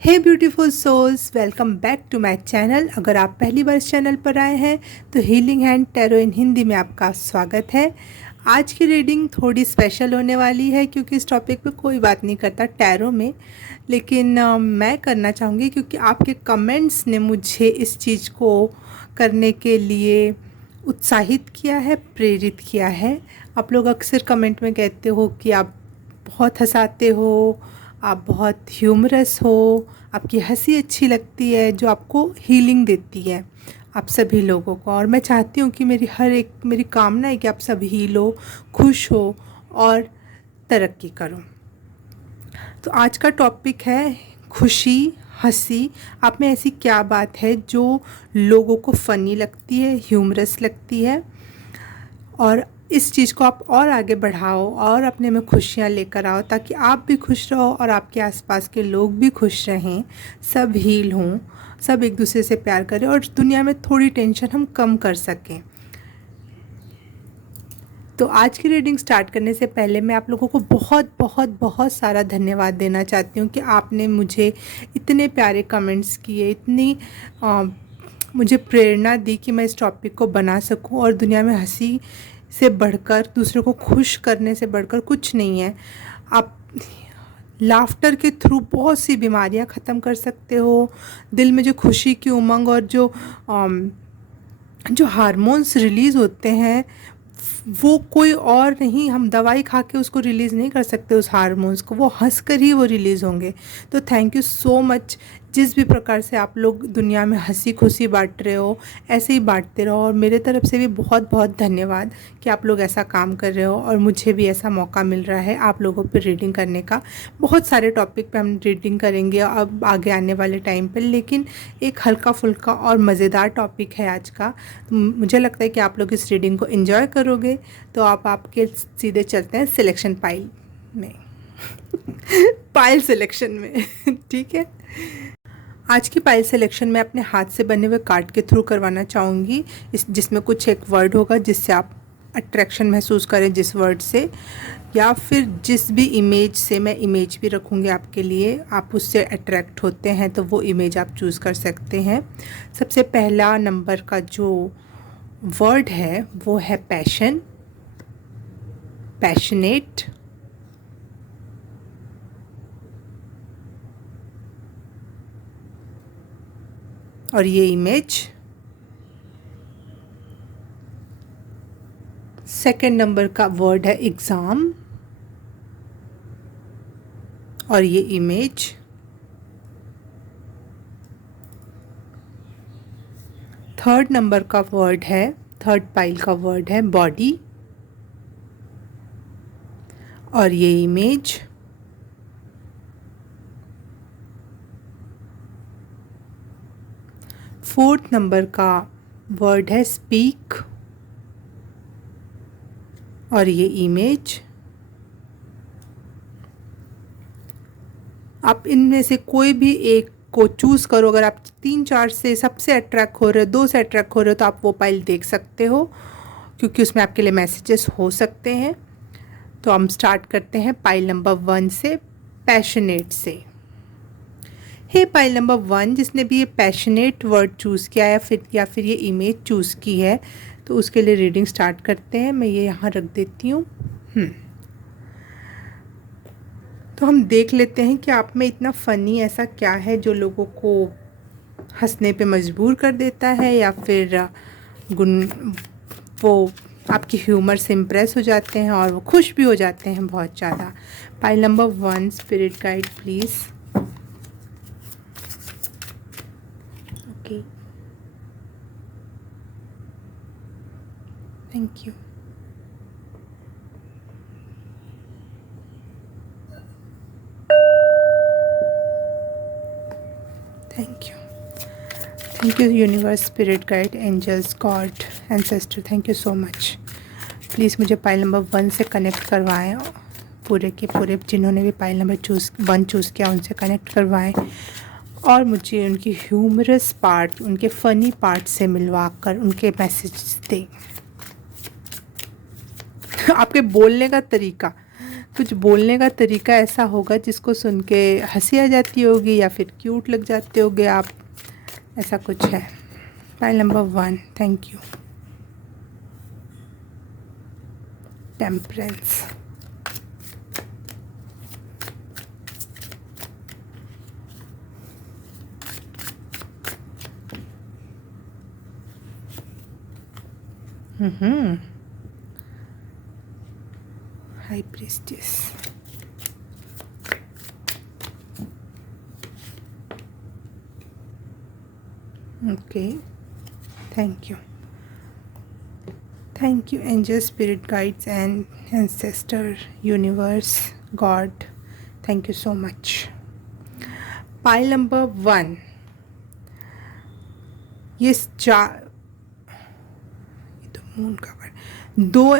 Hey beautiful souls, welcome back to my channel. अगर आप पहली बार इस चैनल पर आए हैं तो हीलिंग हैंड टैरो इन हिंदी में आपका स्वागत है। आज की रीडिंग थोड़ी स्पेशल होने वाली है क्योंकि इस टॉपिक पे कोई बात नहीं करता टैरो में, लेकिन मैं करना चाहूँगी क्योंकि आपके कमेंट्स ने मुझे इस चीज़ को करने के लिए उत्साहित किया है, प्रेरित किया है। आप लोग अक्सर कमेंट में कहते हो कि आप बहुत हंसाते हो, आप बहुत ह्यूमरस हो, आपकी हंसी अच्छी लगती है जो आपको हीलिंग देती है आप सभी लोगों को। और मैं चाहती हूँ कि मेरी कामना है कि आप सब हील हो, खुश हो और तरक्की करो। तो आज का टॉपिक है खुशी, हंसी। आप में ऐसी क्या बात है जो लोगों को फ़नी लगती है, ह्यूमरस लगती है, और इस चीज़ को आप और आगे बढ़ाओ और अपने में खुशियाँ लेकर आओ ताकि आप भी खुश रहो और आपके आसपास के लोग भी खुश रहें, सब हील हों, सब एक दूसरे से प्यार करें और दुनिया में थोड़ी टेंशन हम कम कर सकें। तो आज की रीडिंग स्टार्ट करने से पहले मैं आप लोगों को बहुत बहुत बहुत सारा धन्यवाद देना चाहती हूँ कि आपने मुझे इतने प्यारे कमेंट्स किए, इतनी मुझे प्रेरणा दी कि मैं इस टॉपिक को बना सकूं। और दुनिया में हंसी से बढ़कर, दूसरों को खुश करने से बढ़कर कुछ नहीं है। आप लाफ्टर के थ्रू बहुत सी बीमारियां ख़त्म कर सकते हो। दिल में जो खुशी की उमंग और जो हार्मोन्स रिलीज़ होते हैं वो कोई और नहीं, हम दवाई खा के उसको रिलीज़ नहीं कर सकते उस हार्मोन्स को, वो हंस कर ही वो रिलीज़ होंगे। तो थैंक यू सो मच। जिस भी प्रकार से आप लोग दुनिया में हंसी खुशी बांट रहे हो, ऐसे ही बांटते रहो। और मेरे तरफ से भी बहुत बहुत धन्यवाद कि आप लोग ऐसा काम कर रहे हो और मुझे भी ऐसा मौका मिल रहा है आप लोगों पर रीडिंग करने का। बहुत सारे टॉपिक पे हम रीडिंग करेंगे अब आगे आने वाले टाइम पर, लेकिन एक हल्का फुल्का और मज़ेदार टॉपिक है आज का। तो मुझे लगता है कि आप लोग इस रीडिंग को एंजॉय करोगे। तो आपके सीधे चलते हैं सिलेक्शन पाइल में पाइल सिलेक्शन में ठीक है। आज की पाइल सिलेक्शन में अपने हाथ से बने हुए कार्ड के थ्रू करवाना चाहूँगी, जिसमें कुछ एक वर्ड होगा जिससे आप अट्रैक्शन महसूस करें, जिस वर्ड से या फिर जिस भी इमेज से, मैं इमेज भी रखूँगी आपके लिए, आप उससे अट्रैक्ट होते हैं तो वो इमेज आप चूज़ कर सकते हैं। सबसे पहला नंबर का जो वर्ड है वो है पैशन, पैशनेट, और ये इमेज। सेकंड नंबर का वर्ड है एग्ज़ाम और ये इमेज। थर्ड नंबर का वर्ड है, थर्ड पाइल का वर्ड है बॉडी और ये इमेज। फोर्थ नंबर का वर्ड है स्पीक और ये इमेज। आप इनमें से कोई भी एक को चूज़ करो। अगर आप 3-4 से सबसे अट्रैक्ट हो रहे हो, 2 से अट्रैक्ट हो रहे हो, तो आप वो पाइल देख सकते हो क्योंकि उसमें आपके लिए मैसेजेस हो सकते हैं। तो हम स्टार्ट करते हैं पाइल नंबर 1 से, पैशनेट से। हे पाइल नंबर 1, जिसने भी ये पैशनेट वर्ड चूज़ किया है या फिर ये इमेज चूज़ की है, तो उसके लिए रीडिंग स्टार्ट करते हैं। मैं ये यहाँ रख देती हूँ। तो हम देख लेते हैं कि आप में इतना फ़नी ऐसा क्या है जो लोगों को हंसने पे मजबूर कर देता है, या फिर वो आपकी ह्यूमर से इम्प्रेस हो जाते हैं और वो खुश भी हो जाते हैं बहुत ज़्यादा। Pile number 1, spirit guide please. Okay, thank you. Thank you universe, spirit guide, angels, God, ancestor, thank you so much. Please मुझे पाइल नंबर 1 से कनेक्ट करवाएं, पूरे के पूरे जिन्होंने भी पाइल नंबर 1 चूज़ किया उनसे कनेक्ट करवाएं और मुझे उनकी ह्यूमरस पार्ट, उनके फ़नी पार्ट से मिलवा कर उनके मैसेज दें। आपके बोलने का तरीका कुछ बोलने का तरीका ऐसा होगा जिसको सुन के हंसी आ जाती होगी या फिर क्यूट लग जाते होगे आप, ऐसा कुछ है। Pile number 1, thank you. Temperance. High priestess. Okay, thank you. Thank you angel, spirit guides and ancestor, universe, God, thank you so much. Pile number 1, ये तो मून का कार्ड, 2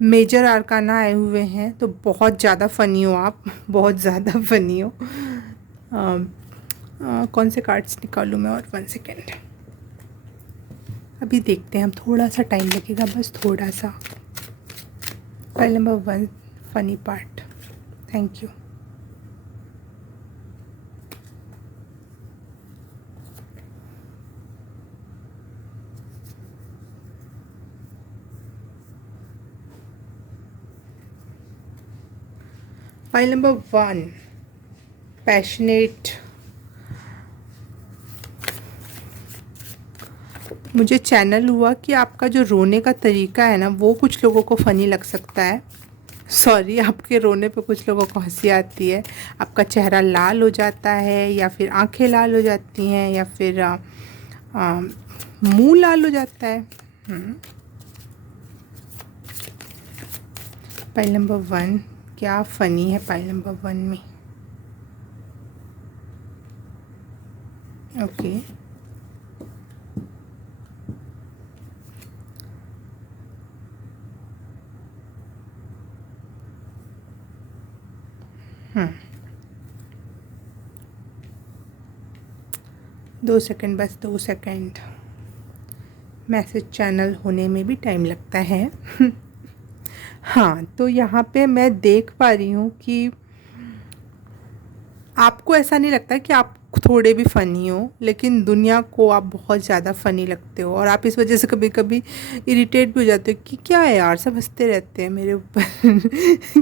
मेजर आर्काना आए हुए हैं, तो बहुत ज़्यादा फ़नी हो आप, बहुत ज़्यादा फ़नी हो। कौन से कार्ड्स निकालूँ मैं, और 1 सेकेंड, अभी देखते हैं हम, थोड़ा सा टाइम लगेगा, बस थोड़ा सा। Pile number 1, funny part, thank you. Pile number 1, passionate. मुझे चैनल हुआ कि आपका जो रोने का तरीका है ना, वो कुछ लोगों को फ़नी लग सकता है। सॉरी, आपके रोने पे कुछ लोगों को हंसी आती है। आपका चेहरा लाल हो जाता है, या फिर आंखें लाल हो जाती हैं, या फिर मुंह लाल हो जाता है। पाइल नंबर 1, क्या फ़नी है पाइल नंबर 1 में। ओके, दो सेकंड, बस 2 सेकंड। मैसेज चैनल होने में भी टाइम लगता है। हाँ, तो यहाँ पे मैं देख पा रही हूँ कि आपको ऐसा नहीं लगता कि आप थोड़े भी फ़नी हो, लेकिन दुनिया को आप बहुत ज़्यादा फ़नी लगते हो, और आप इस वजह से कभी कभी इरिटेट भी हो जाते हो कि क्या है यार, सब हंसते रहते हैं मेरे ऊपर।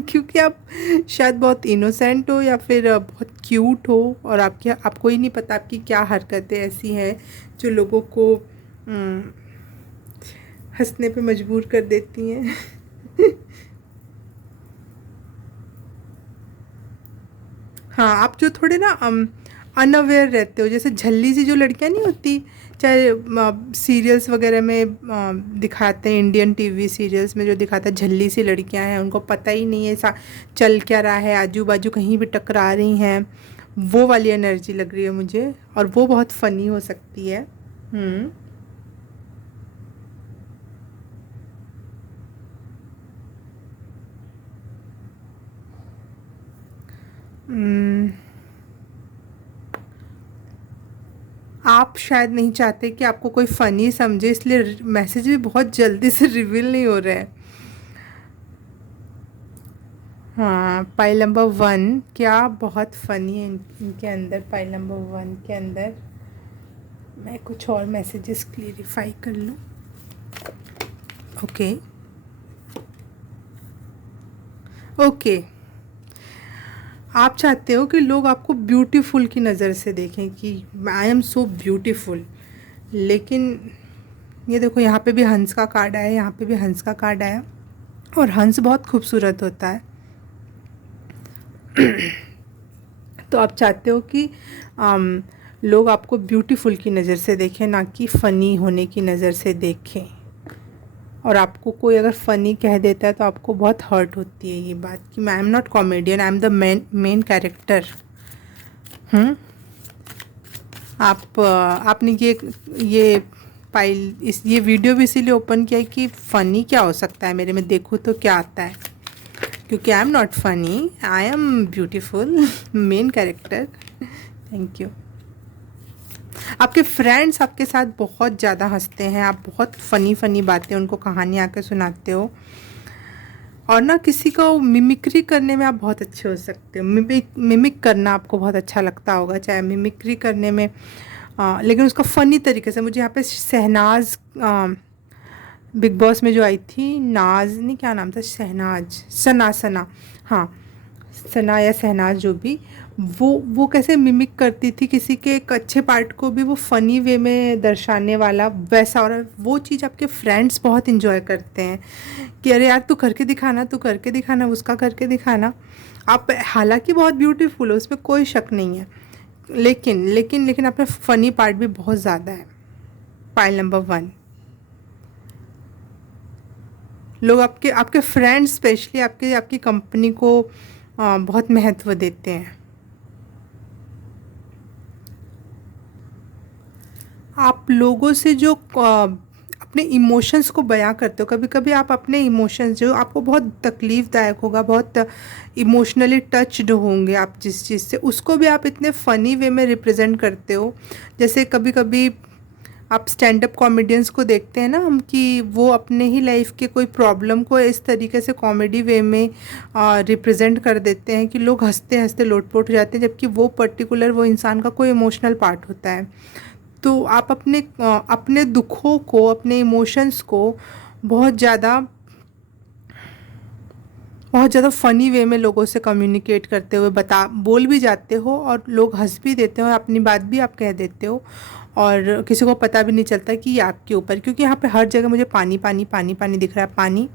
क्योंकि आप शायद बहुत इनोसेंट हो, या फिर बहुत क्यूट हो, और आपको ही नहीं पता आपकी क्या हरकतें ऐसी हैं जो लोगों को हंसने पे मजबूर कर देती हैं। हाँ, आप जो थोड़े ना अनअवेयर रहते हो, जैसे झल्ली सी जो लड़कियां नहीं होती, चाहे सीरियल्स वगैरह में दिखाते हैं, इंडियन टीवी सीरियल्स में जो दिखाता है झल्ली सी लड़कियां हैं, उनको पता ही नहीं है चल क्या रहा है, आजू बाजू कहीं भी टकरा रही हैं, वो वाली एनर्जी लग रही है मुझे, और वो बहुत फ़नी हो सकती है। आप शायद नहीं चाहते कि आपको कोई फ़नी समझे, इसलिए मैसेज भी बहुत जल्दी से रिवील नहीं हो रहे हैं। हाँ, पाइल नंबर 1, क्या बहुत फ़नी है इनके अंदर। पाइल नंबर 1 के अंदर मैं कुछ और मैसेजेस क्लियरिफाई कर लूँ। ओके, ओके, आप चाहते हो कि लोग आपको ब्यूटीफुल की नज़र से देखें, कि आई एम सो ब्यूटीफुल। लेकिन ये देखो, यहाँ पे भी हंस का कार्ड आया, यहाँ पे भी हंस का कार्ड आया, और हंस बहुत खूबसूरत होता है। तो आप चाहते हो कि लोग आपको ब्यूटीफुल की नज़र से देखें, ना कि फ़नी होने की नज़र से देखें। और आपको कोई अगर फ़नी कह देता है तो आपको बहुत हर्ट होती है ये बात, कि I am not comedian, I am the main character. आपने ये ये वीडियो भी इसीलिए ओपन किया है कि फ़नी क्या हो सकता है मेरे में, देखो तो क्या आता है, क्योंकि I am not funny, I am beautiful, main character. Thank you. आपके फ्रेंड्स आपके साथ बहुत ज़्यादा हंसते हैं, आप बहुत फ़नी बातें उनको कहानी आके सुनाते हो। और ना किसी को मिमिक्री करने में आप बहुत अच्छे हो सकते हो। मिमिक करना आपको बहुत अच्छा लगता होगा, चाहे मिमिक्री करने में लेकिन उसका फ़नी तरीके से। मुझे यहाँ पे शहनाज बिग बॉस में जो आई थी, नाज नहीं क्या नाम था, शहनाज, सना सना, हाँ सना या शहनाज जो भी, वो कैसे मिमिक करती थी किसी के एक अच्छे पार्ट को भी वो फ़नी वे में दर्शाने वाला वैसा। और वो चीज़ आपके फ्रेंड्स बहुत इंजॉय करते हैं कि अरे यार तू करके दिखाना, तू करके दिखाना, उसका करके दिखाना। आप हालांकि बहुत ब्यूटीफुल हो, उसमें कोई शक नहीं है, लेकिन लेकिन लेकिन आपका फ़नी पार्ट भी बहुत ज़्यादा है। पाइल नंबर 1, लोग आपके आपके फ्रेंड्स स्पेशली आपके आपकी कंपनी को बहुत महत्व देते हैं। आप लोगों से जो अपने इमोशंस को बयां करते हो, कभी कभी आप अपने इमोशंस जो आपको बहुत तकलीफ़दायक होगा, बहुत इमोशनली टच्ड होंगे आप जिस चीज़ से, उसको भी आप इतने फ़नी वे में रिप्रेजेंट करते हो। जैसे कभी कभी आप स्टैंड अप कॉमेडियंस को देखते हैं ना हम, कि वो अपने ही लाइफ के कोई प्रॉब्लम को इस तरीके से कॉमेडी वे में रिप्रेजेंट कर देते हैं कि लोग हंसते हंसते लोटपोट हो जाते हैं, जबकि वो पर्टिकुलर वो इंसान का कोई इमोशनल पार्ट होता है। तो आप अपने दुखों को, अपने इमोशंस को बहुत ज़्यादा बहुत ज़्यादा फ़नी वे में लोगों से कम्युनिकेट करते हुए बोल भी जाते हो, और लोग हंस भी देते हो, अपनी बात भी आप कह देते हो, और किसी को पता भी नहीं चलता कि ये आपके ऊपर, क्योंकि यहाँ पे हर जगह मुझे पानी पानी पानी पानी दिख रहा है। पानी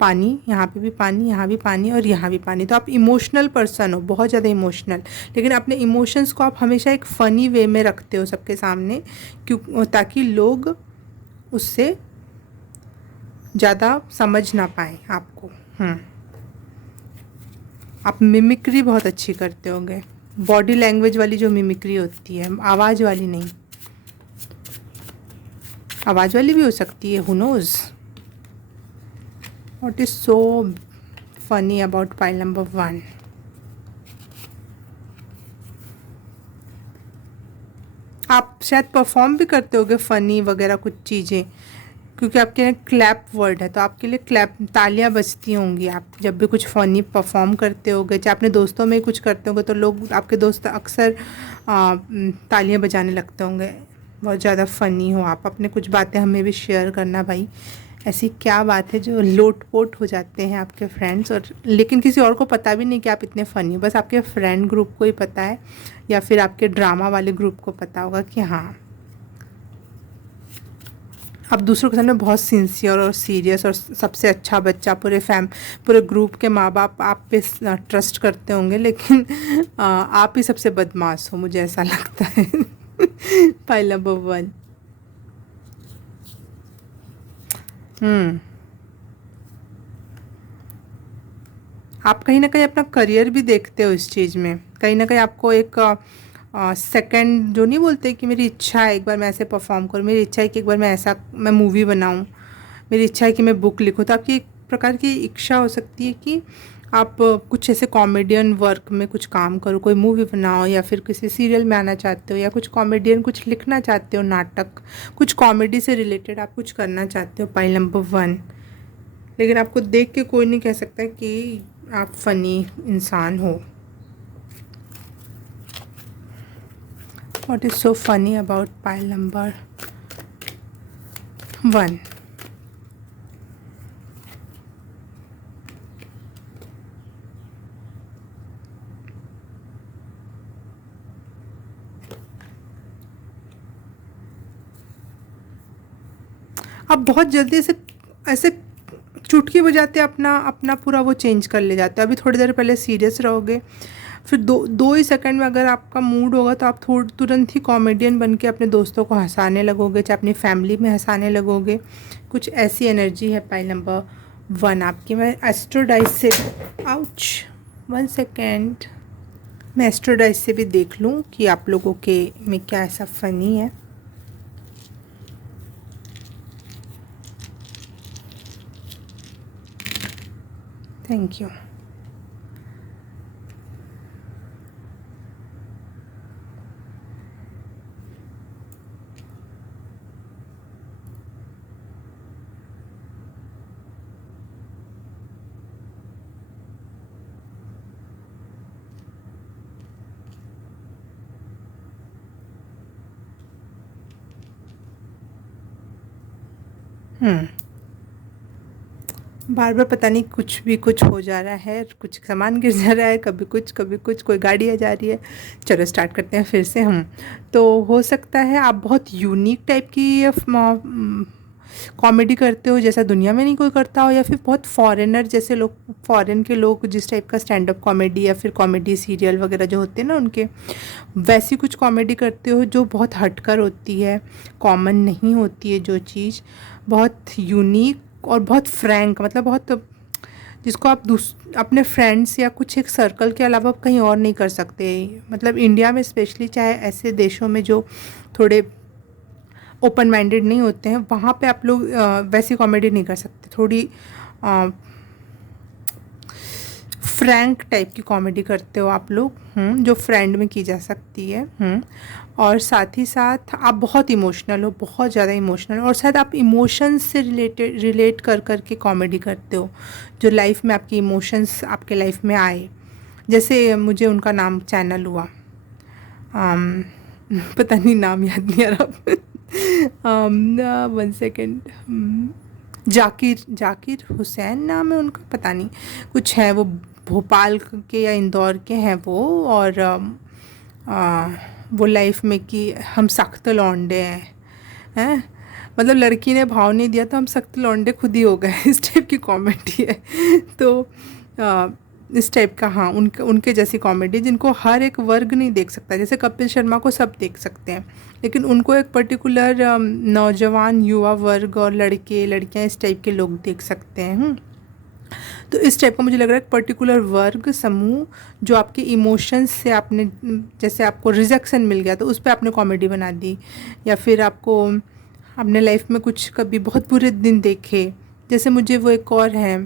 पानी, यहाँ पे भी पानी, यहाँ भी पानी, और यहाँ भी पानी। तो आप इमोशनल पर्सन हो, बहुत ज़्यादा इमोशनल, लेकिन अपने इमोशंस को आप हमेशा एक फ़नी वे में रखते हो सबके सामने, क्यों, ताकि लोग उससे ज़्यादा समझ ना पाए आपको। आप मिमिक्री बहुत अच्छी करते होंगे, बॉडी लैंग्वेज वाली जो मिमिक्री होती है, आवाज़ वाली नहीं, आवाज़ वाली भी हो सकती है, who nose. What is so funny about pile number 1? आप शायद परफॉर्म भी करते होगे फ़नी वगैरह कुछ चीज़ें, क्योंकि आपके यहाँ क्लैप वर्ड है, तो आपके लिए क्लैप तालियां बजती होंगी आप जब भी कुछ फ़नी परफॉर्म करते होगे, चाहे अपने दोस्तों में ही कुछ करते होगे तो लोग, आपके दोस्त अक्सर तालियां बजाने लगते होंगे। बहुत ज़्यादा फ़नी हो आप, अपने कुछ बातें हमें भी शेयर करना भाई, ऐसी क्या बात है जो लोट-पोट हो जाते हैं आपके फ्रेंड्स, और लेकिन किसी और को पता भी नहीं कि आप इतने फ़नी हो, बस आपके फ्रेंड ग्रुप को ही पता है, या फिर आपके ड्रामा वाले ग्रुप को पता होगा कि हाँ आप दूसरों के सामने बहुत सिंसियर और सीरियस और सबसे अच्छा बच्चा, पूरे ग्रुप के माँ बाप आप पे ट्रस्ट करते होंगे, लेकिन आप ही सबसे बदमाश हो, मुझे ऐसा लगता है। Pile number 1। आप कहीं ना कहीं अपना करियर भी देखते हो इस चीज़ में, कहीं ना कहीं आपको एक सेकंड जो नहीं बोलते कि मेरी इच्छा है एक बार मैं ऐसे परफॉर्म करूँ, मेरी इच्छा है कि एक बार मैं मूवी बनाऊँ, मेरी इच्छा है कि मैं बुक लिखूँ, तो आपकी एक प्रकार की इच्छा हो सकती है कि आप कुछ ऐसे कॉमेडियन वर्क में कुछ काम करो, कोई मूवी बनाओ, या फिर किसी सीरियल में आना चाहते हो, या कुछ कॉमेडियन कुछ लिखना चाहते हो, नाटक, कुछ कॉमेडी से रिलेटेड आप कुछ करना चाहते हो, पाइल नंबर 1। लेकिन आपको देख के कोई नहीं कह सकता कि आप फ़नी इंसान हो। What is so funny about pile number 1? आप बहुत जल्दी से ऐसे चुटकी बजाते अपना अपना पूरा वो चेंज कर ले जाते हो। अभी थोड़ी देर पहले सीरियस रहोगे, फिर दो ही सेकंड में अगर आपका मूड होगा तो आप तुरंत ही कॉमेडियन बन के अपने दोस्तों को हंसाने लगोगे, चाहे अपनी फैमिली में हंसाने लगोगे। कुछ ऐसी एनर्जी है पाइल नंबर 1 आपकी। मैं एस्ट्रोडाइज से, आउच, 1 सेकेंड, मैं एस्ट्रोडाइज से भी देख लूँ कि आप लोगों के में क्या ऐसा फ़नी है। Thank you. हम्म बार बार पता नहीं कुछ हो जा रहा है, कुछ सामान गिर जा रहा है, कभी कुछ कोई गाड़ी आ जा रही है। चलो स्टार्ट करते हैं फिर से हम। तो हो सकता है आप बहुत यूनिक टाइप की कॉमेडी करते हो जैसा दुनिया में नहीं कोई करता हो, या फिर बहुत फॉरेनर जैसे लोग, फॉरेन के लोग जिस टाइप का स्टैंड अप कॉमेडी या फिर कॉमेडी सीरियल वगैरह जो होते हैं ना उनके, वैसी कुछ कॉमेडी करते हो जो बहुत हटकर होती है, कॉमन नहीं होती है जो चीज़, बहुत यूनिक और बहुत फ्रैंक, मतलब बहुत जिसको आप अपने फ्रेंड्स या कुछ एक सर्कल के अलावा आप कहीं और नहीं कर सकते। मतलब इंडिया में स्पेशली, चाहे ऐसे देशों में जो थोड़े ओपन माइंडेड नहीं होते हैं, वहाँ पे आप लोग वैसी कॉमेडी नहीं कर सकते। थोड़ी फ्रैंक टाइप की कॉमेडी करते हो आप लोग, जो फ्रेंड में की जा सकती है। और साथ ही साथ आप बहुत इमोशनल हो, बहुत ज़्यादा इमोशनल, और शायद आप इमोशंस से रिलेट कर के कॉमेडी करते हो, जो लाइफ में आपकी इमोशंस आपके लाइफ में आए। जैसे मुझे उनका नाम चैनल हुआ, पता नहीं नाम याद नहीं आ रहा। 1 सेकेंड। जाकिर हुसैन नाम है उनका, पता नहीं कुछ है, वो भोपाल के या इंदौर के हैं वो। और वो लाइफ में कि हम सख्त लौंडे हैं, मतलब लड़की ने भाव नहीं दिया तो हम सख्त लौंडे खुद ही हो गए, इस टाइप की कॉमेडी है। तो इस टाइप का, हाँ, उनके जैसी कॉमेडी जिनको हर एक वर्ग नहीं देख सकता। जैसे कपिल शर्मा को सब देख सकते हैं, लेकिन उनको एक पर्टिकुलर नौजवान युवा वर्ग और लड़के लड़कियां इस टाइप के लोग देख सकते हैं। तो इस टाइप का मुझे लग रहा है एक पर्टिकुलर वर्ग समूह जो आपके इमोशंस से, आपने जैसे आपको रिजेक्शन मिल गया तो उस पर आपने कॉमेडी बना दी, या फिर आपको अपने लाइफ में कुछ कभी बहुत बुरे दिन देखे। जैसे मुझे वो एक और है,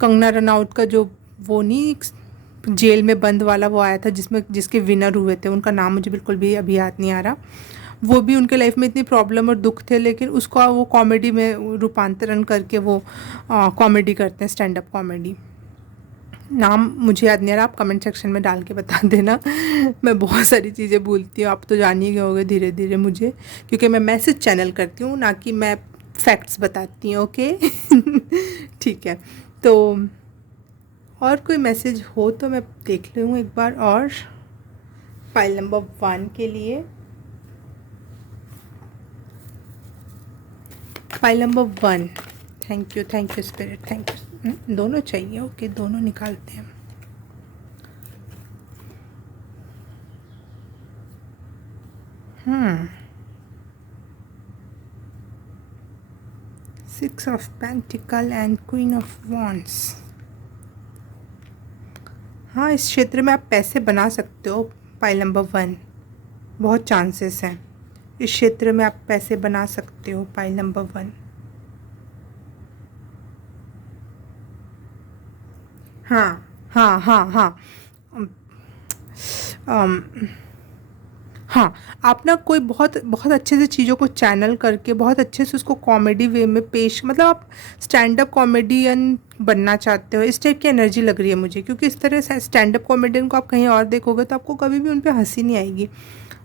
कंगना रनौत का जो वो नहीं जेल में बंद वाला वो आया था, जिसके विनर हुए थे, उनका नाम मुझे बिल्कुल भी अभी याद नहीं आ रहा। वो भी उनके लाइफ में इतनी प्रॉब्लम और दुख थे, लेकिन उसका वो कॉमेडी में रूपांतरण करके वो कॉमेडी करते हैं, स्टैंड अप कॉमेडी। नाम मुझे याद नहीं आ रहा, आप कमेंट सेक्शन में डाल के बता देना। मैं बहुत सारी चीज़ें भूलती हूँ, आप तो जान ही गए होगे धीरे धीरे मुझे, क्योंकि मैं मैसेज चैनल करती हूँ, ना कि मैं फैक्ट्स बताती हूँ। ओके। ठीक है। तो और कोई मैसेज हो तो मैं देख लूँ एक बार। और फाइल नंबर 1 के लिए, file number 1, thank you spirit, thank you. दोनों चाहिए, ओके, दोनों निकालते हैं। Six of Pentacles and queen of wands. हाँ, इस क्षेत्र में आप पैसे बना सकते हो, फाइल नंबर 1, बहुत चांसेस हैं इस क्षेत्र में आप पैसे बना सकते हो, फाइल नंबर 1। हाँ हाँ हाँ हाँ। अम, हाँ, आप ना कोई बहुत बहुत अच्छे से चीज़ों को चैनल करके बहुत अच्छे से उसको कॉमेडी वे में पेश, मतलब आप स्टैंड अप कॉमेडियन बनना चाहते हो, इस टाइप की एनर्जी लग रही है मुझे। क्योंकि इस तरह से स्टैंड अप कॉमेडियन को आप कहीं और देखोगे तो आपको कभी भी उन पर हंसी नहीं आएगी,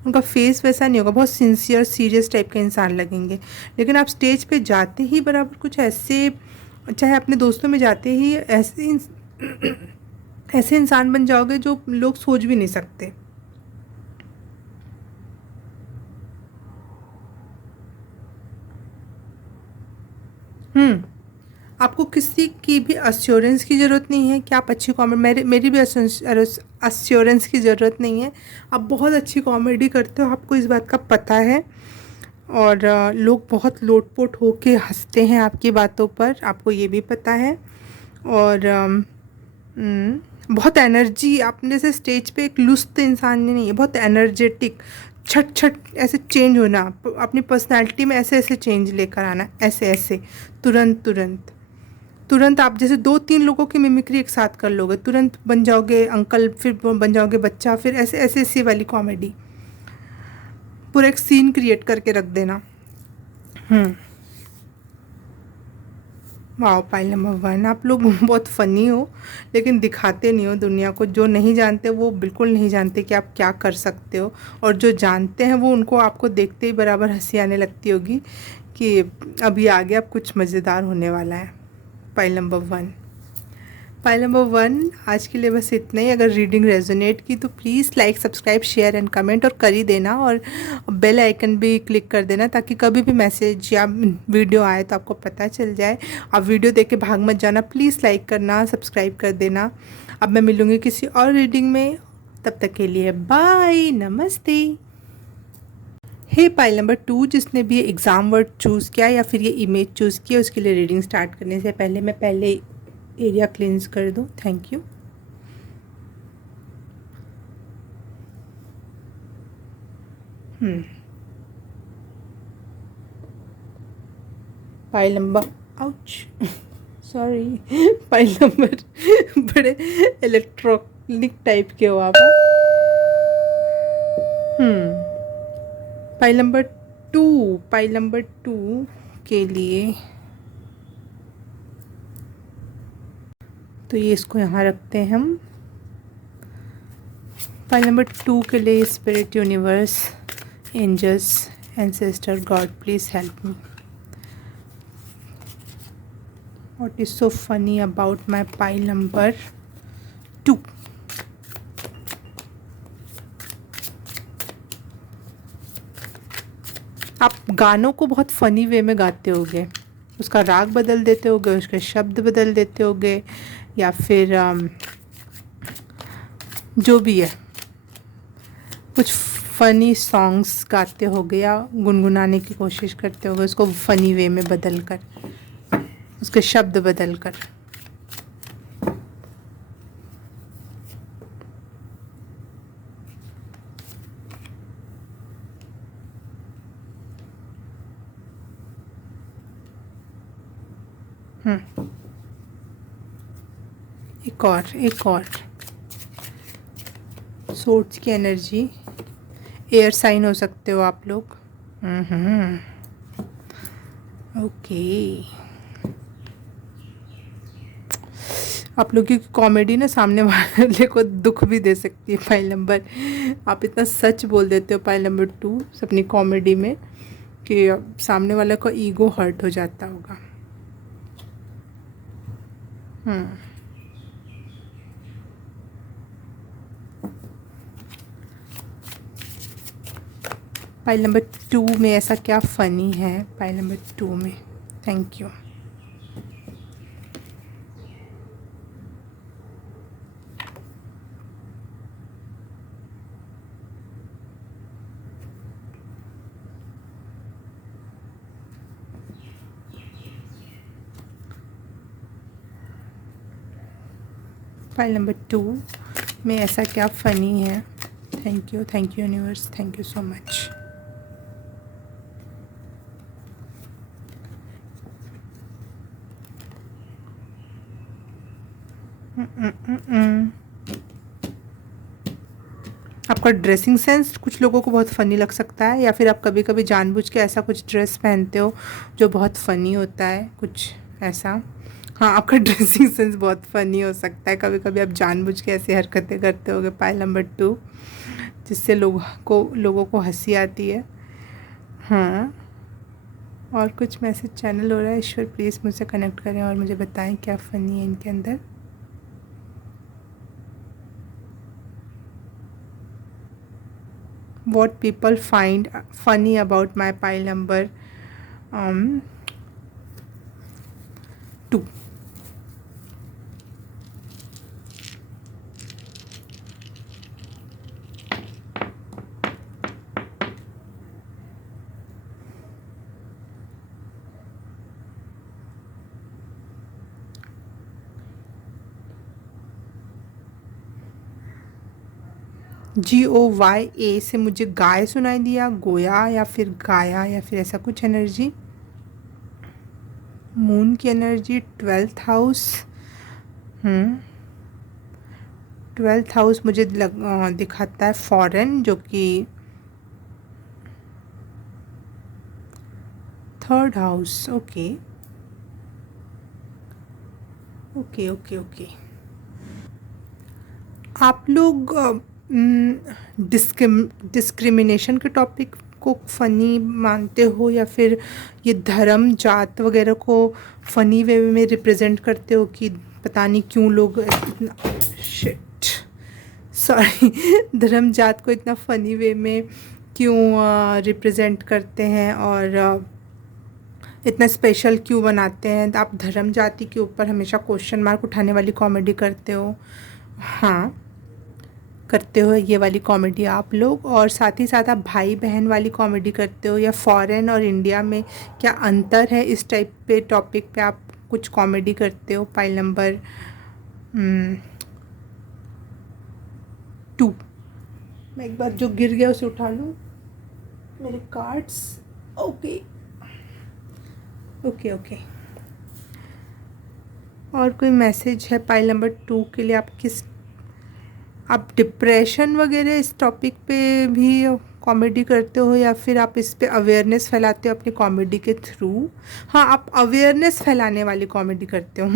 उनका फेस वैसा नहीं होगा, बहुत सिंसियर सीरियस टाइप के इंसान लगेंगे। लेकिन आप स्टेज पे जाते ही बराबर कुछ ऐसे, चाहे अपने दोस्तों में जाते ही ऐसे ऐसे इंसान बन जाओगे जो लोग सोच भी नहीं सकते। आपको किसी की भी अश्योरेंस की ज़रूरत नहीं है कि आप अच्छी कॉमेडी, मेरी भी अश्योरेंस की ज़रूरत नहीं है। आप बहुत अच्छी कॉमेडी करते हो, आपको इस बात का पता है, और लोग बहुत लोटपोट होके हंसते हैं आपकी बातों पर, आपको ये भी पता है। और बहुत एनर्जी, आपने से स्टेज पे एक लुस्त इंसान नहीं है, बहुत एनर्जेटिक, छट छट ऐसे चेंज होना, अपनी पर्सनालिटी में ऐसे ऐसे चेंज लेकर आना, ऐसे ऐसे तुरंत तुरंत तुरंत। आप जैसे 2-3 लोगों की मिमिक्री एक साथ कर लोगे, तुरंत बन जाओगे अंकल, फिर बन जाओगे बच्चा, फिर ऐसे ऐसे ऐसी वाली कॉमेडी, पूरा एक सीन क्रिएट करके रख देना। वाह, पाइल नंबर 1। आप लोग बहुत फ़नी हो, लेकिन दिखाते नहीं हो दुनिया को। जो नहीं जानते वो बिल्कुल नहीं जानते कि आप क्या कर सकते हो, और जो जानते हैं वो उनको आपको देखते ही बराबर हँसी आने लगती होगी कि अभी आगे अब कुछ मज़ेदार होने वाला है। Pile number 1। फाइल नंबर 1 आज के लिए बस इतना ही। अगर रीडिंग रेजोनेट की तो please like, subscribe, share and comment और कर ही देना, और बेल आइकन भी क्लिक कर देना ताकि कभी भी मैसेज या वीडियो आए तो आपको पता चल जाए। आप वीडियो देख के भाग मत जाना, प्लीज़ लाइक करना, सब्सक्राइब कर देना। अब मैं मिलूँगी किसी और रीडिंग में, तब तक के लिए बाय, नमस्ते। हे पाइल नंबर 2, जिसने भी एग्ज़ाम वर्ड चूज़ किया या फिर ये इमेज चूज़ किया, उसके लिए रीडिंग स्टार्ट करने से पहले मैं पहले एरिया क्लींस कर दूँ। Thank you. Pile number, ouch, sorry, pile number बड़े इलेक्ट्रॉनिक टाइप के हो आप। पाइल नंबर 2, पाइल नंबर 2 के लिए तो ये इसको यहाँ रखते हैं हम। पाइल नंबर 2 के लिए spirit, universe, angels, ancestor, God, please help me. What is so funny about my pile number 2? आप गानों को बहुत फ़नी वे में गाते होगे, उसका राग बदल देते होगे, उसके शब्द बदल देते होगे, या फिर जो भी है कुछ फ़नी सॉन्ग्स गाते होगे या गुनगुनाने की कोशिश करते होगे उसको फ़नी वे में बदल कर, उसके शब्द बदल कर। एक और सोर्ट्स की एनर्जी, एयर साइन हो सकते हो आप लोग। ओके, आप लोग की कॉमेडी ना सामने वाले को दुख भी दे सकती है। पाइल नंबर, आप इतना सच बोल देते हो पाइल नंबर 2 अपनी कॉमेडी में कि सामने वाले का ईगो हर्ट हो जाता होगा। पाइल नंबर 2 में ऐसा क्या फ़नी है पाइल नंबर 2 में? Thank you. फाइल नंबर 2 में ऐसा क्या फ़नी है? Thank you universe, thank you so much. आपका ड्रेसिंग सेंस कुछ लोगों को बहुत फ़नी लग सकता है, या फिर आप कभी कभी जानबूझ के ऐसा कुछ ड्रेस पहनते हो जो बहुत फ़नी होता है, कुछ ऐसा। हाँ, आपका ड्रेसिंग सेंस बहुत फ़नी हो सकता है, कभी कभी आप जानबूझ के ऐसी हरकतें करते होगे पाइल नंबर 2, जिससे लोगों को हंसी आती है। हाँ, और कुछ मैसेज चैनल हो रहा है। ईश्वर प्लीज़ मुझसे कनेक्ट करें और मुझे बताएं क्या फ़नी है इनके अंदर। What people find funny about my pile number 2. GOYA से मुझे गाय सुनाई दिया, गोया या फिर गाया या फिर ऐसा कुछ एनर्जी। मून की energy, 12th house. 12th house मुझे दिखाता है फॉरेन, जो कि 3rd house. Okay, okay okay okay. आप लोग डिस्क्रिमिनेशन के टॉपिक को फ़नी मानते हो, या फिर ये धर्म जात वगैरह को फ़नी वे में रिप्रेजेंट करते हो कि पता नहीं क्यों लोग इतना, शिट, सॉरी, धर्म जात को इतना फ़नी वे में क्यों रिप्रेजेंट करते हैं और इतना स्पेशल क्यों बनाते हैं? आप धर्म जाति के ऊपर हमेशा क्वेश्चन मार्क उठाने वाली कॉमेडी करते हो। हाँ, करते हो ये वाली कॉमेडी आप लोग, और साथ ही साथ आप भाई बहन वाली कॉमेडी करते हो, या फॉरेन और इंडिया में क्या अंतर है इस टाइप पे टॉपिक पे आप कुछ कॉमेडी करते हो? Pile number 2। मैं एक बार जो गिर गया उसे उठा लूँ, मेरे कार्ड्स। Okay okay okay. और कोई मैसेज है पाइल नंबर 2 के लिए? आप डिप्रेशन वगैरह इस टॉपिक पे भी कॉमेडी करते हो, या फिर आप इस पे अवेयरनेस फैलाते हो अपनी कॉमेडी के थ्रू? हाँ, आप अवेयरनेस फैलाने वाली कॉमेडी करते हो।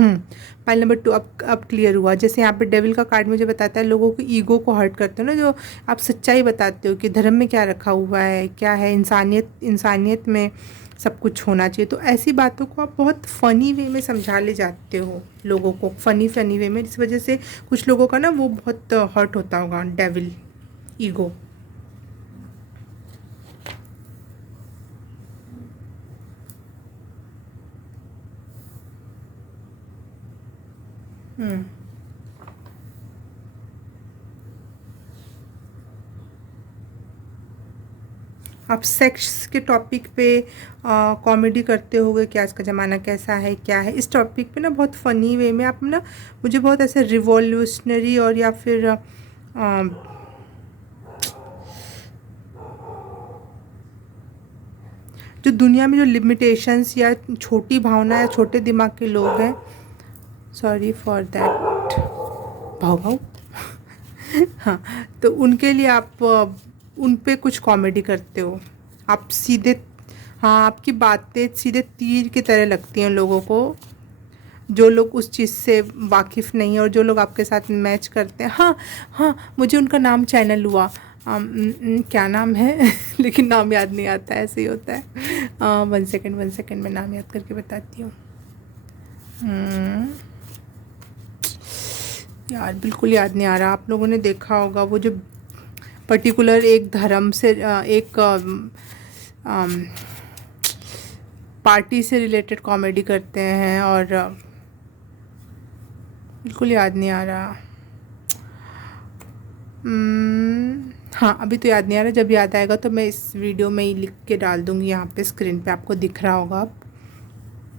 पाइल नंबर 2 अब क्लियर हुआ। जैसे यहाँ पे डेविल का कार्ड मुझे बताता है लोगों को ईगो को हर्ट करते हो ना, जो आप सच्चाई बताते हो कि धर्म में क्या रखा हुआ है, क्या है, इंसानियत में सब कुछ होना चाहिए। तो ऐसी बातों को आप बहुत फ़नी वे में समझा ले जाते हो लोगों को, फ़नी वे में, इस वजह से कुछ लोगों का ना वो बहुत हर्ट होता होगा, डेविल, ईगो। आप सेक्स के टॉपिक पे कॉमेडी करते होगे कि आज का ज़माना कैसा है, क्या है, इस टॉपिक पे ना बहुत फ़नी वे में आप ना मुझे बहुत ऐसे रिवॉल्यूशनरी और या फिर जो दुनिया में जो लिमिटेशंस या छोटी भावना या छोटे दिमाग के लोग हैं, सॉरी फॉर दैट, भाव हाँ, तो उनके लिए आप उन पे कुछ कॉमेडी करते हो। आप सीधे, हाँ, आपकी बातें सीधे तीर की तरह लगती हैं लोगों को, जो लोग उस चीज़ से वाकिफ़ नहीं है और जो लोग आपके साथ मैच करते हैं। हाँ हाँ, मुझे उनका नाम चैनल हुआ, क्या नाम है लेकिन नाम याद नहीं आता, ऐसे ही होता है। 1 सेकेंड मैं नाम याद करके बताती हूँ। यार बिल्कुल याद नहीं आ रहा। आप लोगों ने देखा होगा वो जो पर्टिकुलर एक धर्म से एक पार्टी से रिलेटेड कॉमेडी करते हैं, और बिल्कुल याद नहीं आ रहा। हाँ, अभी तो याद नहीं आ रहा, जब याद आएगा तो मैं इस वीडियो में ही लिख के डाल दूँगी, यहाँ पे स्क्रीन पे आपको दिख रहा होगा अब।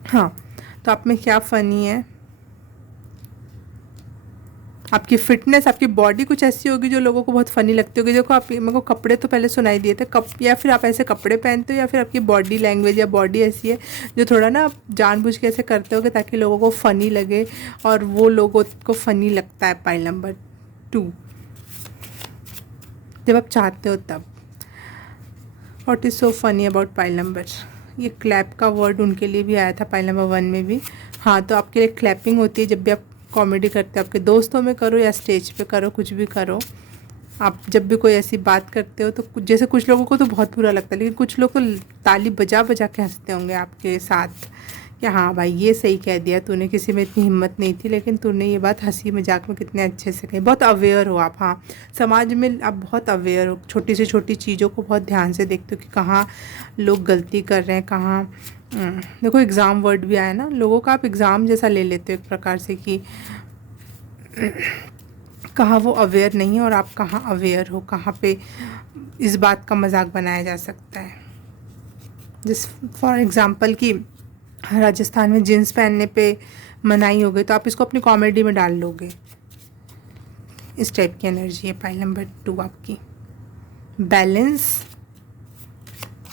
हाँ, तो आप में क्या फ़नी है? आपकी फ़िटनेस, आपकी बॉडी कुछ ऐसी होगी जो लोगों को बहुत फ़नी लगती होगी। देखो, आप मेरे को कपड़े तो पहले सुनाई दिए थे, या फिर आप ऐसे कपड़े पहनते हो, या फिर आपकी बॉडी लैंग्वेज या बॉडी ऐसी है जो थोड़ा ना आप जानबूझ के ऐसे करते होगे ताकि लोगों को फ़नी लगे, और वो लोगों को फ़नी लगता है। पाइल नंबर 2, जब आप चाहते हो तब। What is so funny about pile number? ये क्लैप का वर्ड उनके लिए भी आया था पाइल नंबर 1 में भी। हाँ, तो आपके लिए क्लैपिंग होती है जब भी आप कॉमेडी करते हो, आपके दोस्तों में करो या स्टेज पे करो, कुछ भी करो। आप जब भी कोई ऐसी बात करते हो तो कुछ, जैसे कुछ लोगों को तो बहुत बुरा लगता है, लेकिन कुछ लोग तो ताली बजा बजा के हंसते होंगे आपके साथ कि हाँ भाई, ये सही कह दिया तूने, किसी में इतनी हिम्मत नहीं थी लेकिन तूने ये बात हंसी मजाक में कितने अच्छे से कही। बहुत अवेयर हो आप। हाँ, समाज में आप बहुत अवेयर हो, छोटी से छोटी चीज़ों को बहुत ध्यान से देखते हो कि कहाँ लोग गलती कर रहे हैं, कहाँ। देखो, एग्ज़ाम वर्ड भी आया ना, लोगों का आप एग्ज़ाम जैसा ले लेते हो एक प्रकार से कि कहाँ वो अवेयर नहीं है और आप कहाँ अवेयर हो, कहाँ पे इस बात का मजाक बनाया जा सकता है। जिस फॉर एग्ज़ाम्पल कि राजस्थान में जीन्स पहनने पे मनाही हो गई, तो आप इसको अपनी कॉमेडी में डाल लोगे। इस टाइप की एनर्जी है पाइल नंबर 2 आपकी। बैलेंस,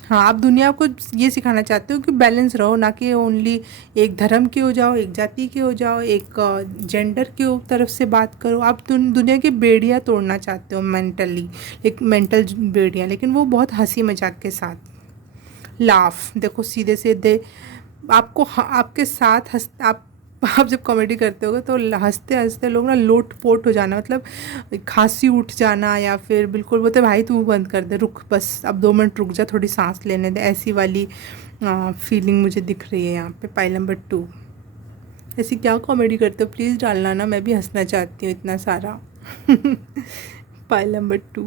हाँ, आप दुनिया को ये सिखाना चाहते हो कि बैलेंस रहो, ना कि ओनली एक धर्म के हो जाओ, एक जाति के हो जाओ, एक जेंडर के तरफ से बात करो। आप दुनिया की बेड़ियाँ तोड़ना चाहते हो मेंटली, एक मेंटल बेड़ियाँ, लेकिन वो बहुत हंसी मजाक के साथ। लाफ, देखो, सीधे सीधे आपको आपके साथ आप आप जब कॉमेडी करते होगे तो हंसते हंसते लोग ना लोट पोट हो जाना, मतलब खांसी उठ जाना, या फिर बिल्कुल बोलते भाई तू बंद कर दे, रुक बस अब 2 मिनट रुक जा, थोड़ी सांस लेने दे, ऐसी वाली फीलिंग मुझे दिख रही है यहाँ पे। पाइल नंबर 2, ऐसी क्या कॉमेडी करते हो, प्लीज़ डालना ना, मैं भी हंसना चाहती हूँ इतना सारा। Pile number 2,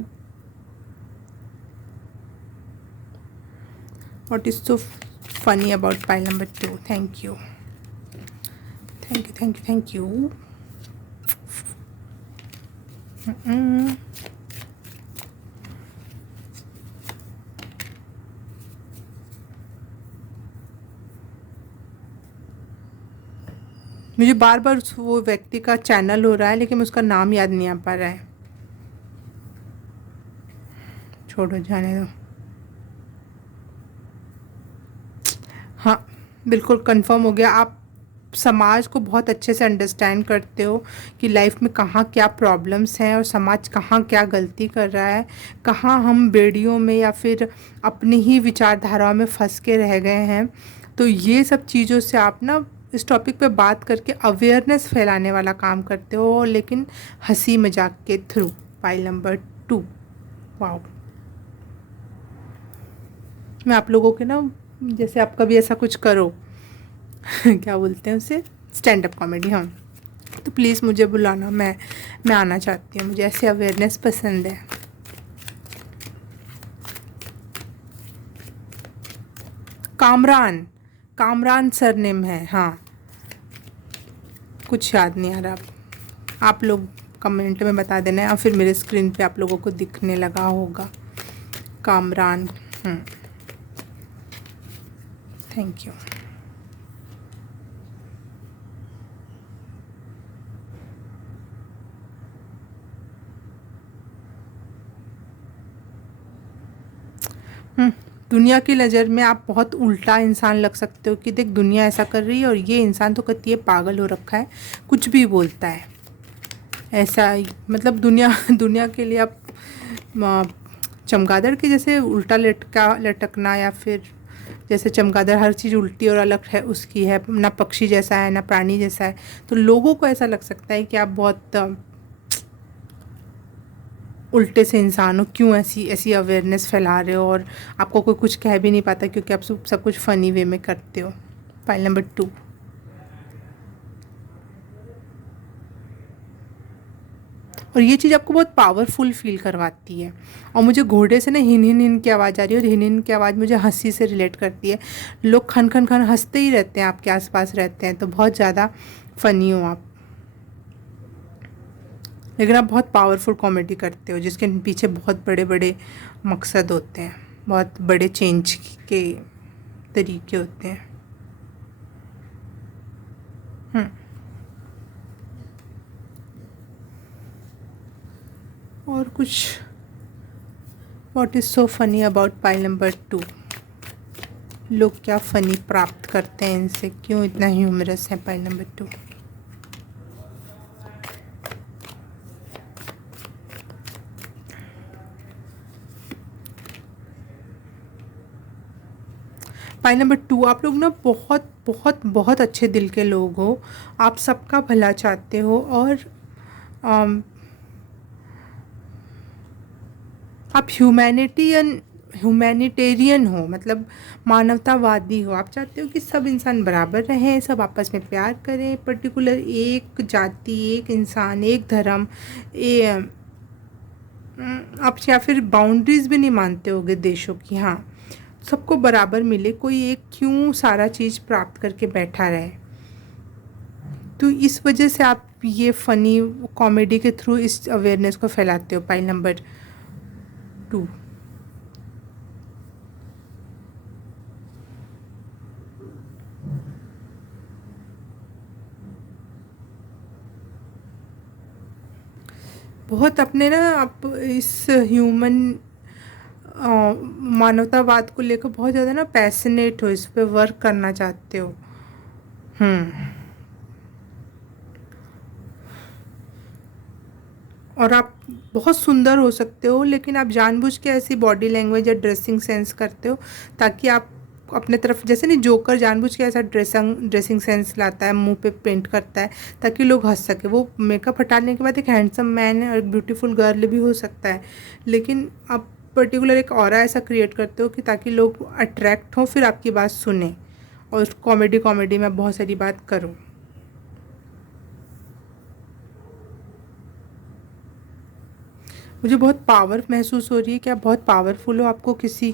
what is so funny about pile number 2? Thank you, thank you, thank you, thank you. मुझे बार बार वो व्यक्ति का चैनल हो रहा है, लेकिन उसका नाम याद नहीं आ पा रहा है। छोड़ो, जाने दो। हाँ, बिल्कुल कंफर्म हो गया। आप समाज को बहुत अच्छे से अंडरस्टैंड करते हो कि लाइफ में कहाँ क्या प्रॉब्लम्स हैं और समाज कहाँ क्या गलती कर रहा है, कहाँ हम बेड़ियों में या फिर अपनी ही विचारधाराओं में फंस के रह गए हैं। तो ये सब चीज़ों से आप ना इस टॉपिक पे बात करके अवेयरनेस फैलाने वाला काम करते हो, लेकिन हंसी मजाक के थ्रू। File number 2, wow. मैं आप लोगों के ना, जैसे आप कभी ऐसा कुछ करो क्या बोलते हैं उसे, स्टैंड अप कॉमेडी, हाँ, तो प्लीज़ मुझे बुलाना, मैं आना चाहती हूँ, मुझे ऐसे अवेयरनेस पसंद है। कामरान, कामरान सरनेम है, हाँ, कुछ याद नहीं आ रहा। आप लोग कमेंट में बता देना, या फिर मेरे स्क्रीन पे आप लोगों को दिखने लगा होगा। Kamran, thank you. दुनिया की नज़र में आप बहुत उल्टा इंसान लग सकते हो कि देख दुनिया ऐसा कर रही है और ये इंसान तो कहती है पागल हो रखा है, कुछ भी बोलता है ऐसा मतलब दुनिया के लिए आप चमगादड़ के जैसे उल्टा लटकना, या फिर जैसे चमगादड़ हर चीज़ उल्टी और अलग है उसकी है, ना पक्षी जैसा है ना प्राणी जैसा है, तो लोगों को ऐसा लग सकता है कि आप बहुत उल्टे से इंसान हो, क्यों ऐसी ऐसी अवेयरनेस फैला रहे हो, और आपको कोई कुछ कह भी नहीं पाता क्योंकि आप सब कुछ फ़नी वे में करते हो। फाइल नंबर 2, और ये चीज़ आपको बहुत पावरफुल फील करवाती है। और मुझे घोड़े से ना हिन हिन हिन की आवाज़ आ रही है, और हिन हिन की आवाज़ मुझे हंसी से रिलेट करती है। लोग खन खन खन हंसते ही रहते हैं, आपके आसपास रहते हैं, तो बहुत ज़्यादा फ़नी हो आप, लेकिन आप बहुत पावरफुल कॉमेडी करते हो जिसके पीछे बहुत बड़े बड़े मकसद होते हैं, बहुत बड़े चेंज के तरीके होते हैं। और कुछ, what is so funny about pile number 2? लोग क्या फ़नी प्राप्त करते हैं इनसे, क्यों इतना ह्यूमरस है पाइल नंबर 2? पाइल नंबर 2, आप लोग ना बहुत बहुत बहुत अच्छे दिल के लोग हो, आप सबका भला चाहते हो, और आप ह्यूमैनिटेरियन हो, मतलब मानवतावादी हो। आप चाहते हो कि सब इंसान बराबर रहें, सब आपस में प्यार करें, पर्टिकुलर एक जाति, एक इंसान, एक धर्म, आप या फिर बाउंड्रीज भी नहीं मानते होगे देशों की, हाँ, सबको बराबर मिले, कोई एक क्यों सारा चीज़ प्राप्त करके बैठा रहे। तो इस वजह से आप ये फ़नी कॉमेडी के थ्रू इस अवेयरनेस को फैलाते हो। पाइल नंबर 2, बहुत अपने ना आप इस ह्यूमन मानवतावाद को लेकर बहुत ज़्यादा ना पैशनेट हो, इस पे वर्क करना चाहते हो। और आप बहुत सुंदर हो सकते हो, लेकिन आप जानबूझ के ऐसी बॉडी लैंग्वेज या ड्रेसिंग सेंस करते हो ताकि आप अपने तरफ, जैसे नहीं जोकर जानबूझ के ऐसा ड्रेसिंग सेंस लाता है, मुंह पे पेंट करता है ताकि लोग हंस सके। वो मेकअप हटाने के बाद एक हैंडसम मैन और एक ब्यूटीफुल गर्ल भी हो सकता है, लेकिन आप पर्टिकुलर एक ऑरा ऐसा क्रिएट करते हो कि ताकि लोग अट्रैक्ट हों, फिर आपकी बात सुने। और कॉमेडी कॉमेडी में बहुत सारी बात करूँ। मुझे बहुत पावर महसूस हो रही है कि आप बहुत पावरफुल हो। आपको किसी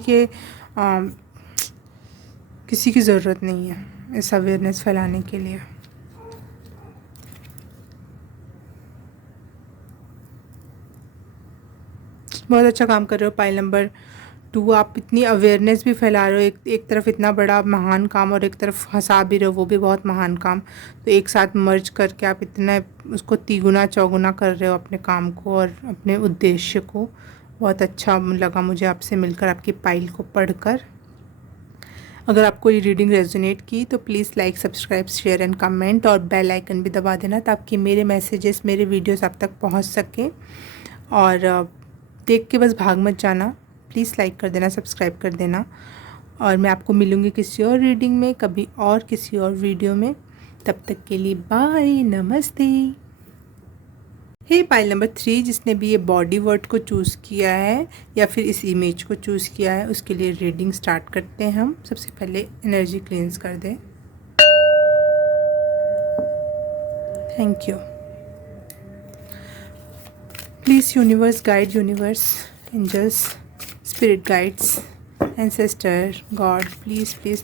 की ज़रूरत नहीं है इस अवेयरनेस फैलाने के लिए। बहुत अच्छा काम कर रहे हो पाइल नंबर 2। आप इतनी अवेयरनेस भी फैला रहे हो, एक तरफ इतना बड़ा महान काम और एक तरफ हंसा भी रहे हो, वो भी बहुत महान काम। तो एक साथ मर्ज करके आप इतना उसको तिगुना चौगुना कर रहे हो, अपने काम को और अपने उद्देश्य को। बहुत अच्छा लगा मुझे आपसे मिलकर, आपकी पाइल को पढ़कर। अगर आपको ये रीडिंग रेजोनेट की तो please like, subscribe, share and comment और बेल आइकन भी दबा देना ताकि मेरे मैसेजेस, मेरे वीडियोस आप तक पहुंच सकें। और देख के बस भाग मत जाना, प्लीज़ लाइक कर देना, सब्सक्राइब कर देना। और मैं आपको मिलूँगी किसी और रीडिंग में, कभी और किसी और वीडियो में। तब तक के लिए बाय, नमस्ते। हे पाइल नंबर 3, जिसने भी ये बॉडी वर्ड को चूज़ किया है या फिर इस इमेज को चूज़ किया है, उसके लिए रीडिंग स्टार्ट करते हैं हम। सबसे पहले एनर्जी क्लींस कर दें। Thank you. Please universe guide, universe, angels, spirit guides, ancestor, God, please please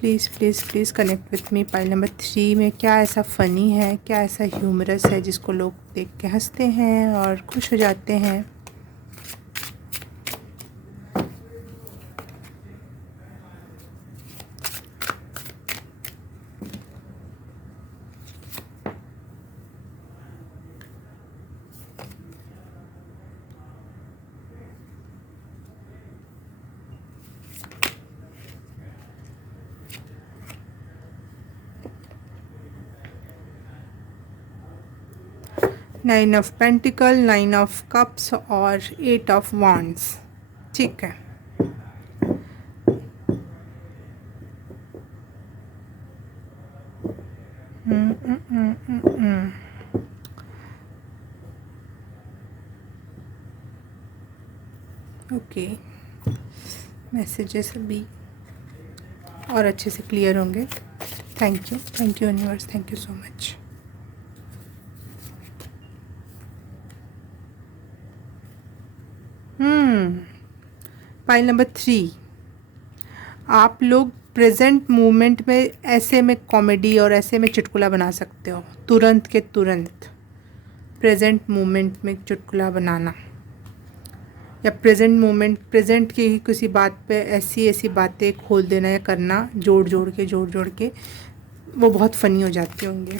please please please connect with me. Pile number 3 में क्या ऐसा फ़नी है, क्या ऐसा ह्यूमरस है जिसको लोग देख के हंसते हैं और खुश हो जाते हैं। Nine of pentacle, nine of cups और 8 ऑफ वॉन्ड्स। ठीक है। ओके, मैसेजेस अभी और अच्छे से क्लियर होंगे। Thank you universe, thank you so much. Pile number 3, आप लोग प्रेजेंट मोमेंट में ऐसे में कॉमेडी और ऐसे में चुटकुला बना सकते हो, तुरंत के तुरंत। प्रेजेंट मोमेंट में चुटकुला बनाना या प्रेजेंट मोमेंट, प्रेजेंट की किसी बात पे ऐसी ऐसी बातें खोल देना या करना, जोड़ जोड़ के वो बहुत फ़नी हो जाते होंगे।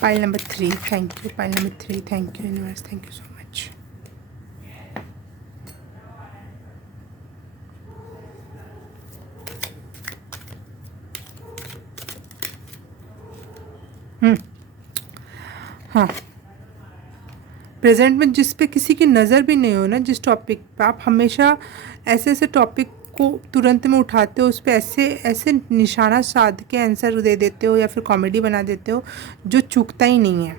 Pile number 3, thank you. Pile number 3, thank you universe, thank you so much. हाँ, प्रेजेंट में जिस पे किसी की नज़र भी नहीं हो ना, जिस टॉपिक पे, आप हमेशा ऐसे ऐसे टॉपिक को तुरंत में उठाते हो, उस पर ऐसे ऐसे निशाना साध के आंसर दे देते हो या फिर कॉमेडी बना देते हो जो चूकता ही नहीं है,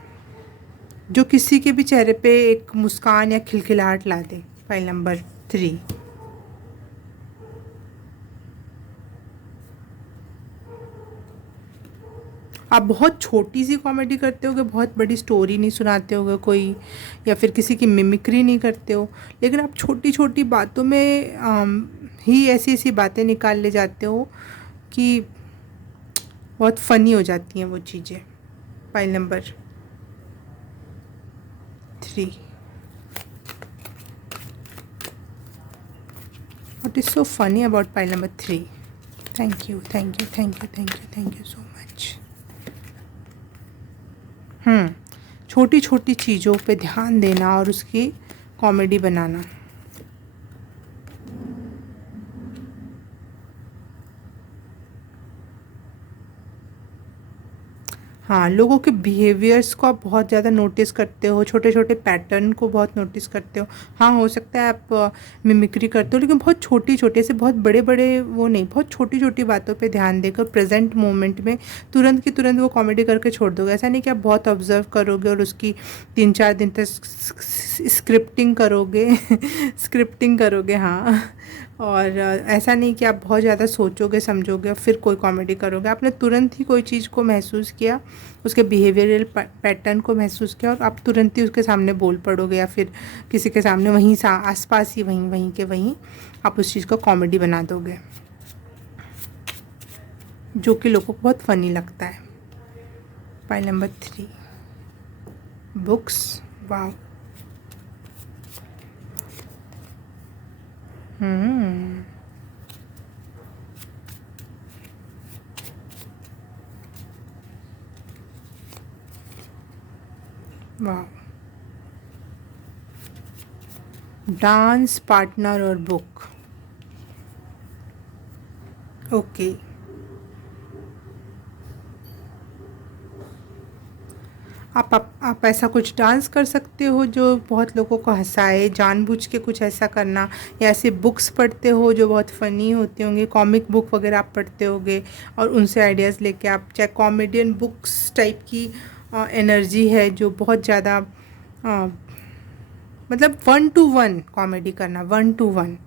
जो किसी के भी चेहरे पे एक मुस्कान या खिलखिलाहट ला दे। फाइल नंबर 3, आप बहुत छोटी सी कॉमेडी करते होगे, बहुत बड़ी स्टोरी नहीं सुनाते होगे कोई, या फिर किसी की मिमिक्री नहीं करते हो, लेकिन आप छोटी छोटी बातों में ही ऐसी ऐसी बातें निकाल ले जाते हो कि बहुत फ़नी हो जाती हैं वो चीज़ें। File number 3, what is so funny about pile number 3? Thank you, thank you, thank you, thank you, thank you so much. छोटी छोटी चीज़ों पे ध्यान देना और उसकी कॉमेडी बनाना। हाँ, लोगों के बिहेवियर्स को आप बहुत ज़्यादा नोटिस करते हो, छोटे छोटे पैटर्न को बहुत नोटिस करते हो। हाँ, हो सकता है आप मिमिक्री करते हो, लेकिन बहुत छोटी छोटी, ऐसे बहुत बड़े बड़े वो नहीं, बहुत छोटी छोटी बातों पे ध्यान देकर प्रेजेंट मोमेंट में तुरंत की तुरंत वो कॉमेडी करके छोड़ दोगे। ऐसा नहीं कि आप बहुत ऑब्जर्व करोगे और उसकी 3-4 दिन तक स्क्रिप्टिंग करोगे स्क्रिप्टिंग करोगे, हाँ। और ऐसा नहीं कि आप बहुत ज़्यादा सोचोगे समझोगे और फिर कोई कॉमेडी करोगे। आपने तुरंत ही कोई चीज़ को महसूस किया, उसके बिहेवियरल पैटर्न को महसूस किया और आप तुरंत ही उसके सामने बोल पड़ोगे, या फिर किसी के सामने वहीं आसपास ही वहीं वहीं के वहीं आप उस चीज़ को कॉमेडी बना दोगे, जो कि लोगों को बहुत फ़नी लगता है। Pile number 3, books. वाह। वाह। डांस पार्टनर और बुक। ओके। आप ऐसा कुछ डांस कर सकते हो जो बहुत लोगों को हंसाए, जानबूझ के कुछ ऐसा करना, या ऐसे बुक्स पढ़ते हो जो बहुत फ़नी होती होंगी, कॉमिक बुक वगैरह आप पढ़ते होगे और उनसे आइडियाज़ लेके आप, चाहे कॉमेडियन बुक्स टाइप की एनर्जी है जो बहुत ज़्यादा मतलब 1-to-1 कॉमेडी करना, 1-to-1,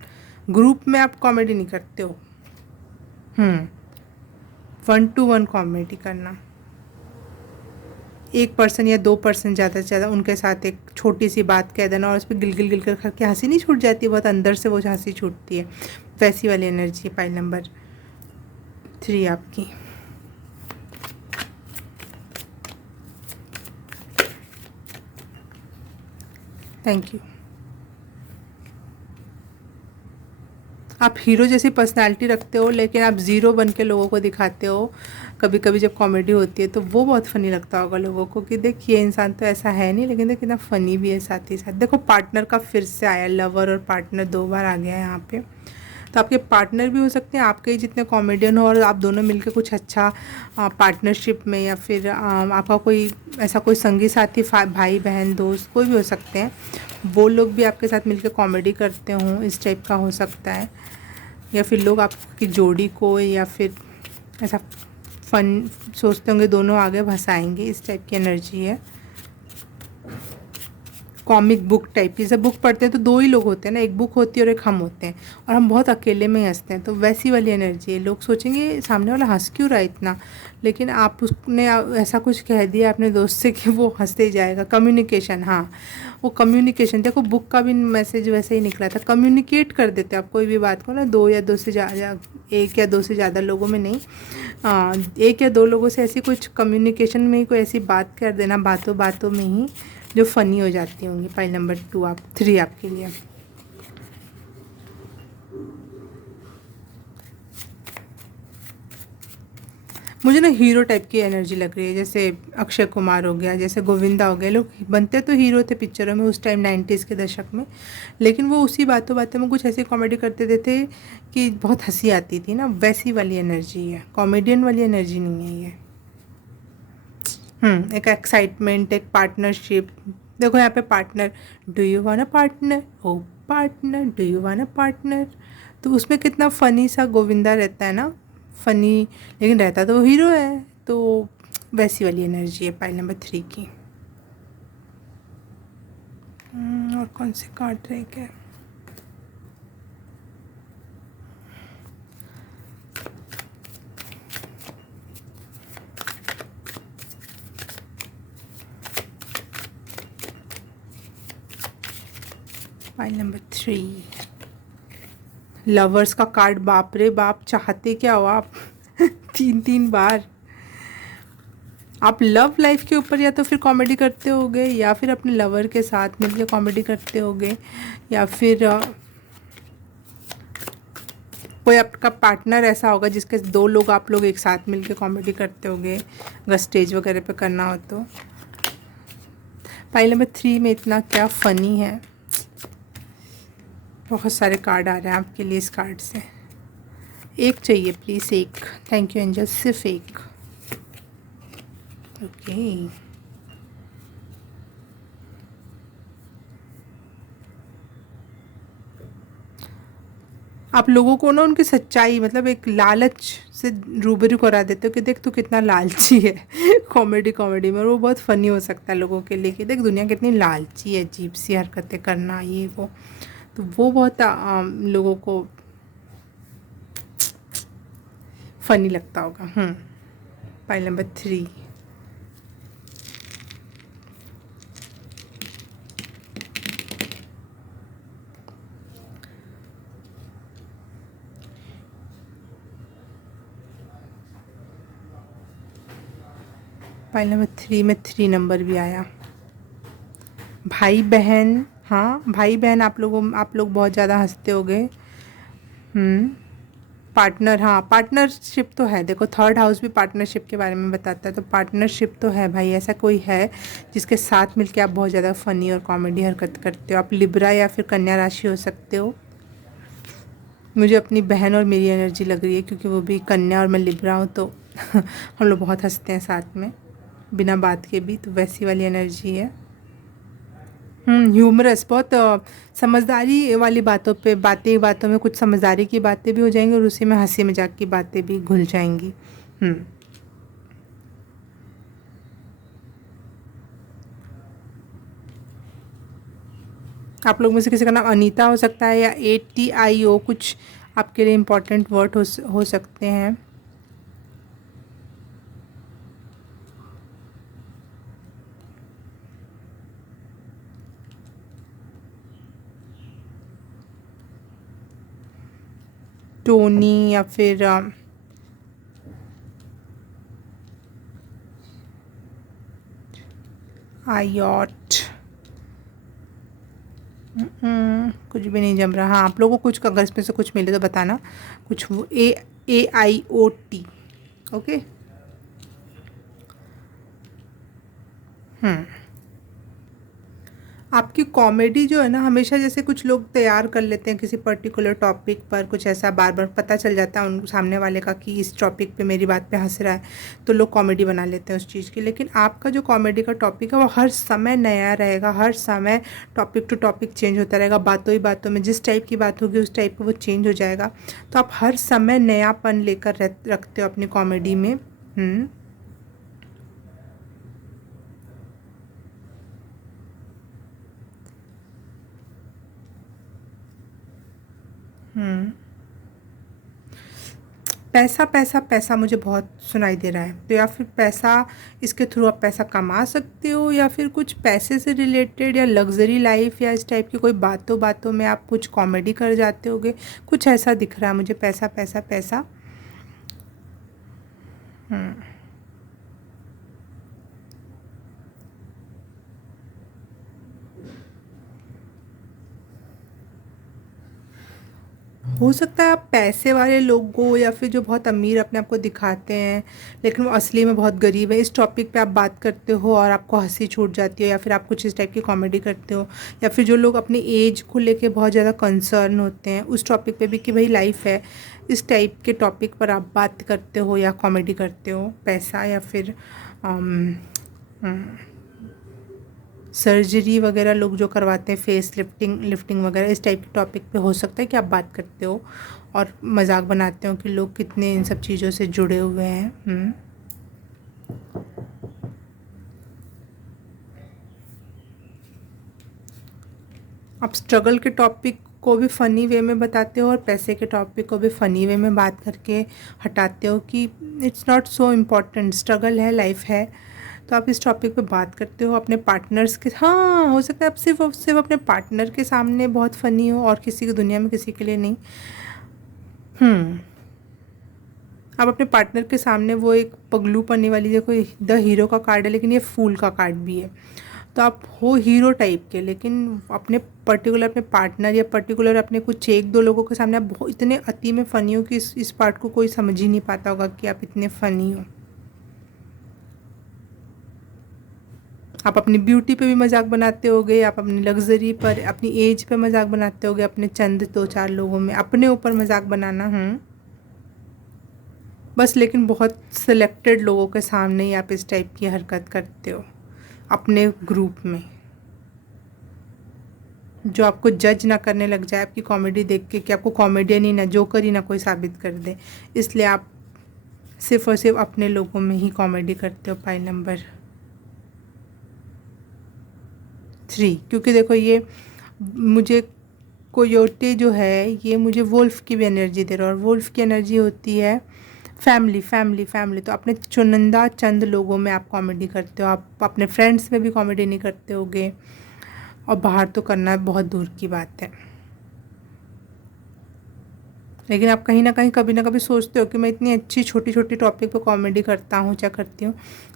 ग्रुप में आप कॉमेडी नहीं करते हो। 1-to-1 कॉमेडी करना, एक पर्सन या 2 पर्सन ज़्यादा से ज़्यादा, उनके साथ एक छोटी सी बात कह देना और उस पर गिल गिल कर करके हंसी नहीं छूट जाती, बहुत अंदर से वो हंसी छूटती है, वैसी वाली एनर्जी है पाइल नंबर 3 आपकी। Thank you. आप हीरो जैसी पर्सनालिटी रखते हो, लेकिन आप ज़ीरो बन के लोगों को दिखाते हो कभी कभी जब कॉमेडी होती है, तो वो बहुत फ़नी लगता होगा लोगों को कि देख ये इंसान तो ऐसा है नहीं, लेकिन देख कितना फ़नी भी है साथ ही साथ। देखो पार्टनर का फिर से आया, लवर और पार्टनर 2 बार आ गया है यहाँ पे। तो आपके पार्टनर भी हो सकते हैं आपके ही जितने कॉमेडियन हो, और आप दोनों मिलकर कुछ अच्छा पार्टनरशिप में, या फिर आपका कोई ऐसा कोई संगी साथी, भाई बहन दोस्त कोई भी हो सकते हैं, वो लोग भी आपके साथ मिलकर कॉमेडी करते हों, इस टाइप का हो सकता है। या फिर लोग आपकी जोड़ी को, या फिर ऐसा फन सोचते होंगे दोनों आगे हंसाएंगे, इस टाइप की एनर्जी है। कॉमिक बुक टाइप की, जब बुक पढ़ते हैं तो 2 ही लोग होते हैं ना, एक बुक होती है और एक हम होते हैं, और हम बहुत अकेले में हंसते हैं, तो वैसी वाली एनर्जी है। लोग सोचेंगे सामने वाला हंस क्यों रहा है इतना, लेकिन आप उसने ऐसा कुछ कह दिया अपने दोस्त से कि वो हंसते ही जाएगा। कम्युनिकेशन, हाँ, वो कम्युनिकेशन, देखो बुक का भी मैसेज वैसे ही निकला था, कम्युनिकेट कर देते आप कोई भी बात को ना, 2 या 2 से ज़्यादा, 1 या 2 से ज़्यादा लोगों में नहीं, 1 या 2 लोगों से ऐसी कुछ कम्युनिकेशन में ही कोई ऐसी बात कर देना, बातों बातों में ही, जो फ़नी हो जाती होंगी। पाइल नंबर 3 आपके लिए। मुझे ना हीरो टाइप की एनर्जी लग रही है, जैसे अक्षय कुमार हो गया, जैसे गोविंदा हो गया। लोग बनते तो हीरो थे पिक्चरों में उस टाइम 90s के दशक में, लेकिन वो उसी बातों बातों में कुछ ऐसी कॉमेडी करते थे कि बहुत हंसी आती थी ना, वैसी वाली एनर्जी है, कॉमेडियन वाली एनर्जी नहीं है ये। एक एक्साइटमेंट, एक पार्टनरशिप। देखो यहाँ पे partner, do you want a partner, oh partner, do you want a partner, तो उसमें कितना फ़नी सा गोविंदा रहता है ना, फ़नी, लेकिन रहता तो वो हीरो है, तो वैसी वाली एनर्जी है पाइल नंबर 3 की। और कौन से कार्ड रह गए? पाइल नंबर 3, लवर्स का कार्ड। बाप रे बाप, चाहते क्या हो आप 3 बार। आप लव लाइफ के ऊपर या तो फिर कॉमेडी करते होगे, या फिर अपने लवर के साथ मिलकर कॉमेडी करते होगे, या फिर कोई आपका पार्टनर ऐसा होगा जिसके 2 लोग आप लोग एक साथ मिलकर कॉमेडी करते होगे, अगर स्टेज वगैरह पे करना हो तो। पाइल नंबर 3 में इतना क्या फ़नी है, बहुत सारे कार्ड आ रहे हैं आपके लिए इस कार्ड से। एक चाहिए प्लीज़, एक। थैंक यू एंजल, सिर्फ एक। ओके। आप लोगों को ना उनकी सच्चाई मतलब एक लालच से रूबरू करा देते हो कि देख तू कितना लालची है। कॉमेडी कॉमेडी में, और वो बहुत फ़नी हो सकता है लोगों के लिए कि देख दुनिया कितनी लालची है, अजीब सी हरकतें करना ये वो। तो वो बहुत लोगों को फ़नी लगता होगा। Pile number 3। पाइल नंबर 3 में 3 नंबर भी आया। भाई बहन, हाँ भाई बहन आप लोग बहुत ज़्यादा हंसते होगे। पार्टनर, हाँ पार्टनरशिप तो है। देखो थर्ड हाउस भी पार्टनरशिप के बारे में बताता है, तो पार्टनरशिप तो है भाई। ऐसा कोई है जिसके साथ मिलके आप बहुत ज़्यादा फ़नी और कॉमेडी हरकत करते हो। आप लिब्रा या फिर कन्या राशि हो सकते हो। मुझे अपनी बहन और मेरी एनर्जी लग रही है क्योंकि वो भी कन्या और मैं लिब्रा हूँ, तो हम लोग बहुत हंसते हैं साथ में बिना बात के भी, तो वैसी वाली एनर्जी है। ह्यूमरस, बहुत समझदारी वाली बातों में कुछ समझदारी की बातें भी हो जाएंगी और उसी में हंसी मजाक की बातें भी घुल जाएंगी। आप लोग में से किसी का नाम अनीता हो सकता है या ATIO, कुछ आपके लिए इम्पोर्टेंट वर्ड हो सकते हैं। टोनी या फिर आयोट, कुछ भी नहीं जम रहा। हाँ आप लोगों को कुछ अगर इसमें से कुछ मिले तो बताना। कुछ वो AIOT। ओके। आपकी कॉमेडी जो है ना, हमेशा जैसे कुछ लोग तैयार कर लेते हैं किसी पर्टिकुलर टॉपिक पर, कुछ ऐसा बार बार पता चल जाता है उन सामने वाले का कि इस टॉपिक पे मेरी बात पे हंस रहा है, तो लोग कॉमेडी बना लेते हैं उस चीज़ की। लेकिन आपका जो कॉमेडी का टॉपिक है वो हर समय नया रहेगा, हर समय टॉपिक टू टॉपिक चेंज होता रहेगा। बातों ही बातों में जिस टाइप की बात होगी उस टाइप का वो चेंज हो जाएगा। तो आप हर समय नयापन लेकर रखते हो अपनी कॉमेडी में। पैसा पैसा पैसा मुझे बहुत सुनाई दे रहा है, तो या फिर पैसा, इसके थ्रू आप पैसा कमा सकते हो, या फिर कुछ पैसे से रिलेटेड या लग्जरी लाइफ या इस टाइप की कोई बातों बातों में आप कुछ कॉमेडी कर जाते होगे। कुछ ऐसा दिख रहा है मुझे, पैसा पैसा पैसा। हो सकता है आप पैसे वाले लोगों या फिर जो बहुत अमीर अपने आप को दिखाते हैं लेकिन वो असली में बहुत गरीब है, इस टॉपिक पे आप बात करते हो और आपको हंसी छूट जाती है, या फिर आप कुछ इस टाइप की कॉमेडी करते हो। या फिर जो लोग अपनी एज को लेके बहुत ज़्यादा कंसर्न होते हैं उस टॉपिक पे भी कि भाई लाइफ है, इस टाइप के टॉपिक पर आप बात करते हो या कॉमेडी करते हो। पैसा या फिर सर्जरी वगैरह लोग जो करवाते हैं, फेस लिफ्टिंग वगैरह, इस टाइप के टॉपिक पे हो सकता है कि आप बात करते हो और मजाक बनाते हो कि लोग कितने इन सब चीज़ों से जुड़े हुए हैं। आप स्ट्रगल के टॉपिक को भी फ़नी वे में बताते हो और पैसे के टॉपिक को भी फ़नी वे में बात करके हटाते हो कि it's not so important, struggle है, लाइफ है। तो आप इस टॉपिक पे बात करते हो अपने पार्टनर्स के, हाँ हो सकता है आप सिर्फ अपने पार्टनर के सामने बहुत फ़नी हो और किसी की दुनिया में किसी के लिए नहीं। आप अपने पार्टनर के सामने वो एक पगलू पन्नी वाली, देखो द हीरो का कार्ड है लेकिन ये फूल का कार्ड भी है, तो आप हो हीरो टाइप के, लेकिन अपने अपने पार्टनर या पर्टिकुलर अपने कुछ एक दो लोगों के सामने आप बहुत इतने अति में फ़नी हो कि इस पार्ट को कोई समझ ही नहीं पाता होगा कि आप इतने फ़नी हो। आप अपनी ब्यूटी पे भी मजाक बनाते होगे, आप अपनी लग्जरी पर, अपनी एज पे मजाक बनाते होगे, अपने चंद दो चार लोगों में अपने ऊपर मजाक बनाना। बस लेकिन बहुत सिलेक्टेड लोगों के सामने ही आप इस टाइप की हरकत करते हो अपने ग्रुप में, जो आपको जज ना करने लग जाए आपकी कॉमेडी देख के कि आपको कॉमेडियन ही ना, जोकर ही ना कोई साबित कर दे। इसलिए आप सिर्फ और सिर्फ अपने लोगों में ही कॉमेडी करते हो। पाइल नंबर 3, क्योंकि देखो ये मुझे कोयोटे जो है ये मुझे वुल्फ की भी एनर्जी दे रहा है, और वुल्फ की एनर्जी होती है फैमिली फैमिली फैमिली। तो अपने चुनिंदा चंद लोगों में आप कॉमेडी करते हो, आप अपने फ्रेंड्स में भी कॉमेडी नहीं करते होगे, और बाहर तो करना बहुत दूर की बात है। लेकिन आप कहीं ना कहीं कभी ना कभी सोचते हो कि मैं इतनी अच्छी छोटी छोटी टॉपिक पे कॉमेडी करता हूँ, क्या करती हूँ,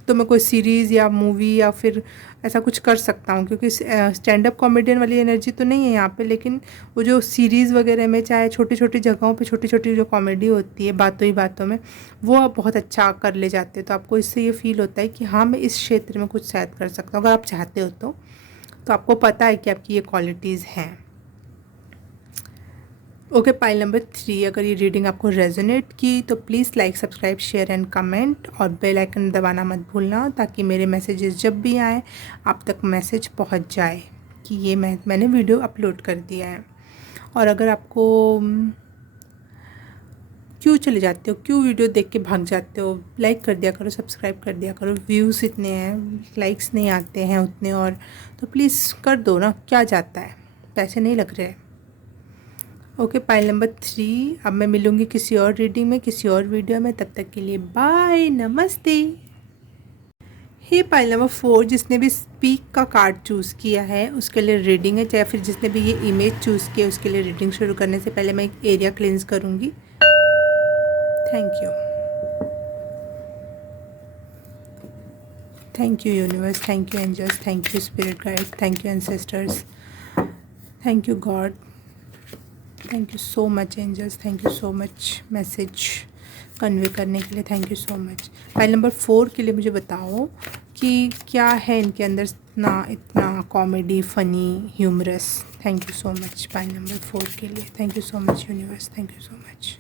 तो मैं कोई सीरीज़ या मूवी या फिर ऐसा कुछ कर सकता हूँ, क्योंकि स्टैंड अप कॉमेडियन वाली एनर्जी तो नहीं है यहाँ पे। लेकिन वो जो सीरीज़ वगैरह में चाहे छोटी छोटी जगहों पे छोटी छोटी जो कॉमेडी होती है बातों ही बातों में, वो आप बहुत अच्छा कर ले जाते हो। तो आपको इससे ये फील होता है कि हाँ मैं इस क्षेत्र में कुछ शायद कर सकता हूँ, अगर आप चाहते हो तो आपको पता है कि आपकी ये क्वालिटीज़ हैं। ओके, पाइल नंबर 3, अगर ये रीडिंग आपको रेजोनेट की तो please like subscribe share and comment, और बेल आइकन दबाना मत भूलना, ताकि मेरे मैसेजेस जब भी आए आप तक मैसेज पहुंच जाए कि ये मैंने वीडियो अपलोड कर दिया है। और अगर आपको क्यों चले जाते हो, क्यों वीडियो देख के भाग जाते हो, लाइक कर दिया करो, सब्सक्राइब कर दिया करो। व्यूज़ इतने हैं, लाइक्स नहीं आते हैं उतने, और तो प्लीज़ कर दो ना, क्या जाता है, पैसे नहीं लग रहे। ओके, पाइल नंबर 3, अब मैं मिलूँगी किसी और रीडिंग में किसी और वीडियो में, तब तक के लिए बाय, नमस्ते। हे पाइल नंबर 4, जिसने भी स्पीक का कार्ड चूज़ किया है उसके लिए रीडिंग है, चाहे फिर जिसने भी ये इमेज चूज़ किया उसके लिए रीडिंग शुरू करने से पहले मैं एक एरिया क्लेंस करूँगी। Thank you, thank you universe, thank you angels, thank you spirit guide, thank you ancestors, thank you God, thank you so much angels, thank you so much message convey करने के लिए, thank you so much. File number 4 के लिए मुझे बताओ कि क्या है इनके अंदर इतना comedy, funny, humorous. Thank you so much file number 4 के लिए, thank you so much universe, thank you so much.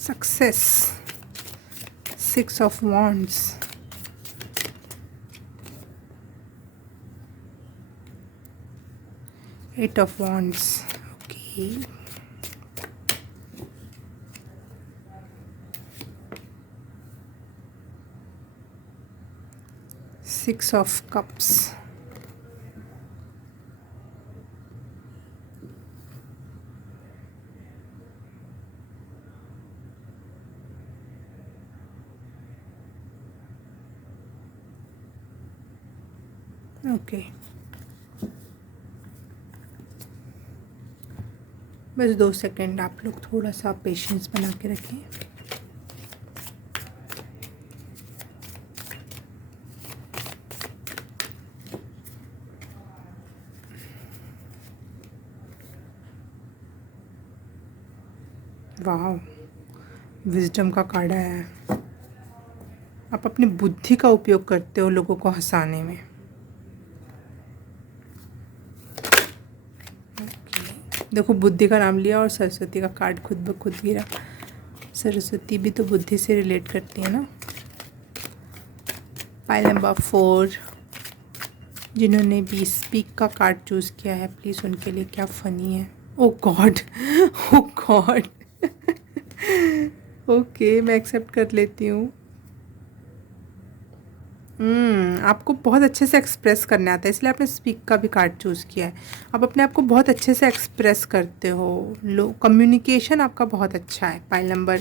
Success, 6 of wands, Eight of Wands, okay. Six of Cups, okay. बस 2 सेकेंड आप लोग थोड़ा सा पेशेंस बना के रखें। वाह, विजडम का कार्ड आया है। आप अपनी बुद्धि का उपयोग करते हो लोगों को हंसाने में। देखो, बुद्धि का नाम लिया और सरस्वती का कार्ड खुद ब खुद गिरा। सरस्वती भी तो बुद्धि से रिलेट करती है ना। पाइल नंबर 4, जिन्होंने भी स्पीक का कार्ड चूज़ किया है प्लीज़ उनके लिए क्या फ़नी है। ओ गॉड, ओ गॉड, ओके मैं एक्सेप्ट कर लेती हूँ। आपको बहुत अच्छे से एक्सप्रेस करने आता है, इसलिए आपने स्पीक का भी कार्ड चूज़ किया है। आप अपने आप को बहुत अच्छे से एक्सप्रेस करते हो, कम्युनिकेशन आपका बहुत अच्छा है। पाइल नंबर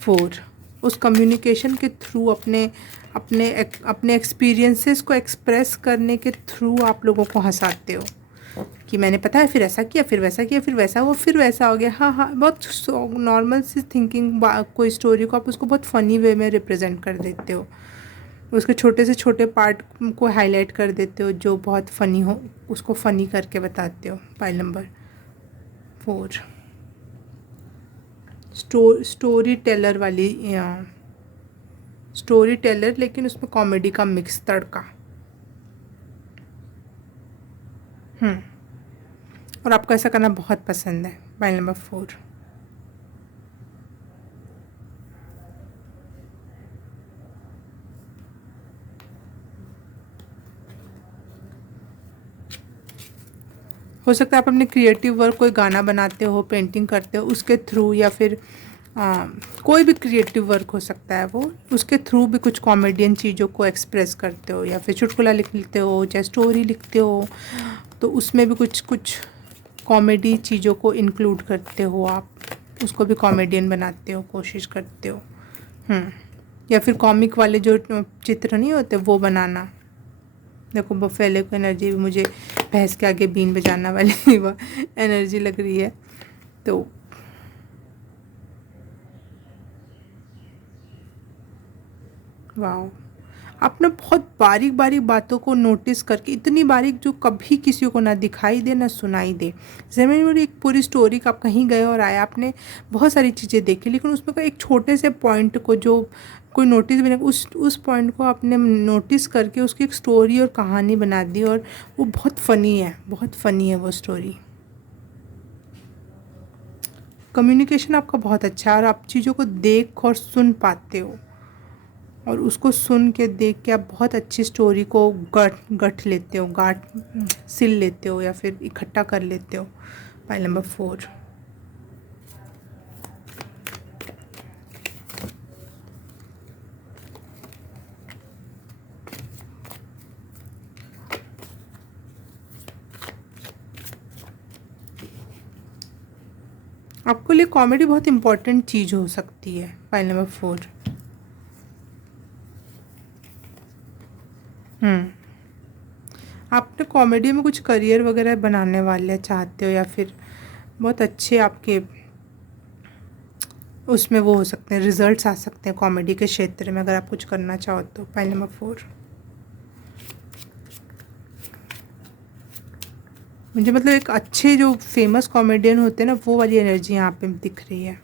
4, उस कम्युनिकेशन के थ्रू अपने अपने अपने एक्सपीरियंसेस को एक्सप्रेस करने के थ्रू आप लोगों को हंसाते हो कि मैंने पता है फिर ऐसा किया, फिर वैसा किया, फिर वैसा हुआ, फिर वैसा हो गया। हाँ हाँ, बहुत नॉर्मल सी थिंकिंग कोई स्टोरी को आप उसको बहुत फ़नी वे में रिप्रेजेंट कर देते हो, उसके छोटे से छोटे पार्ट को हाईलाइट कर देते हो जो बहुत फ़नी हो, उसको फ़नी करके बताते हो। पाइल नंबर 4, स्टोरी टेलर वाली, स्टोरी टेलर लेकिन उसमें कॉमेडी का मिक्स तड़का। और आपको ऐसा करना बहुत पसंद है, फाइल नंबर 4। हो सकता है आप अपने क्रिएटिव वर्क, कोई गाना बनाते हो, पेंटिंग करते हो, उसके थ्रू, या फिर कोई भी क्रिएटिव वर्क हो सकता है वो, उसके थ्रू भी कुछ कॉमेडियन चीज़ों को एक्सप्रेस करते हो, या फिर चुटकुला लिखते हो, चाहे स्टोरी लिखते हो, तो उसमें भी कुछ कुछ कॉमेडी चीज़ों को इंक्लूड करते हो आप, उसको भी कॉमेडियन बनाते हो, कोशिश करते हो। या फिर कॉमिक वाले जो चित्र नहीं होते वो बनाना। देखो बफेले को एनर्जी भी मुझे भैंस के आगे बीन बजाना वाली वो एनर्जी लग रही है। तो वाह, आपने बहुत बारीक बारीक बातों को नोटिस करके, इतनी बारीक जो कभी किसी को ना दिखाई दे ना सुनाई दे। जैसे मेरी एक पूरी स्टोरी का, आप कहीं गए और आए, आपने बहुत सारी चीज़ें देखी, लेकिन उसमें कोई एक छोटे से पॉइंट को जो कोई नोटिस भी नहीं, उस पॉइंट को आपने नोटिस करके उसकी एक स्टोरी और कहानी बना दी, और वो बहुत फ़नी है, बहुत फ़नी है वो स्टोरी। कम्युनिकेशन आपका बहुत अच्छा है, और आप चीज़ों को देख और सुन पाते हो, और उसको सुन के देख के आप बहुत अच्छी स्टोरी को गठ लेते हो, सिल लेते हो, या फिर इकट्ठा कर लेते हो। File number 4। आपके लिए कॉमेडी बहुत इंपॉर्टेंट चीज़ हो सकती है। File number 4। आपने कॉमेडी में कुछ करियर वगैरह बनाने वाले चाहते हो, या फिर बहुत अच्छे आपके उसमें वो हो सकते हैं, रिजल्ट्स आ सकते हैं कॉमेडी के क्षेत्र में, अगर आप कुछ करना चाहो तो। File number 4। मुझे मतलब एक अच्छे जो फेमस कॉमेडियन होते हैं ना, वो वाली एनर्जी यहाँ पे दिख रही है।